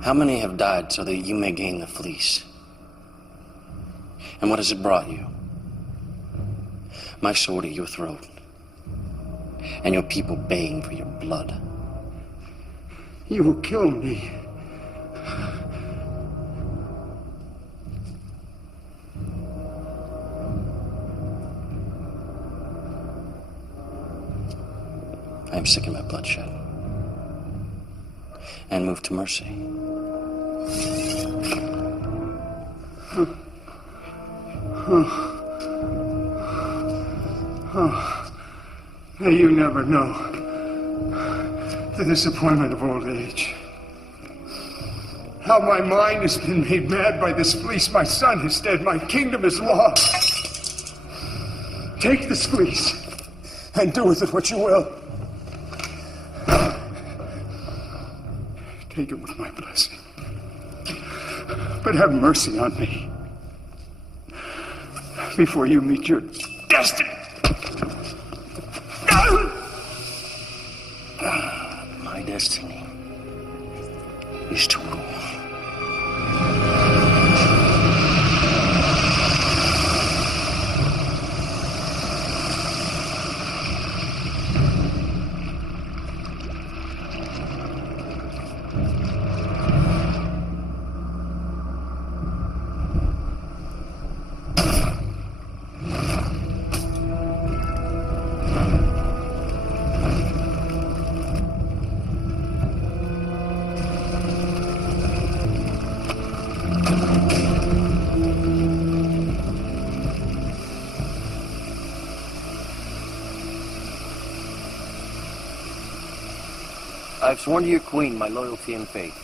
How many have died so that you may gain the fleece? And what has it brought you? My sword at your throat. And your people baying for your blood. You will kill me. I am sick of my bloodshed. And move to mercy. Now you never know the disappointment of old age. How my mind has been made mad by this fleece. My son is dead. My kingdom is lost. Take this fleece and do with it what you will. Take it with my blessing. But have mercy on me before you meet your destiny. My destiny is to rule. I've sworn to your queen my loyalty and faith,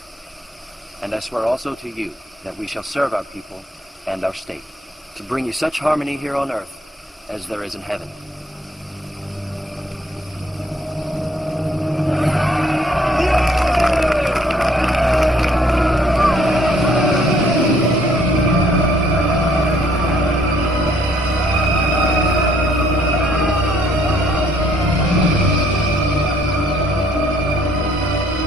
and I swear also to you that we shall serve our people and our state, to bring you such harmony here on earth as there is in heaven.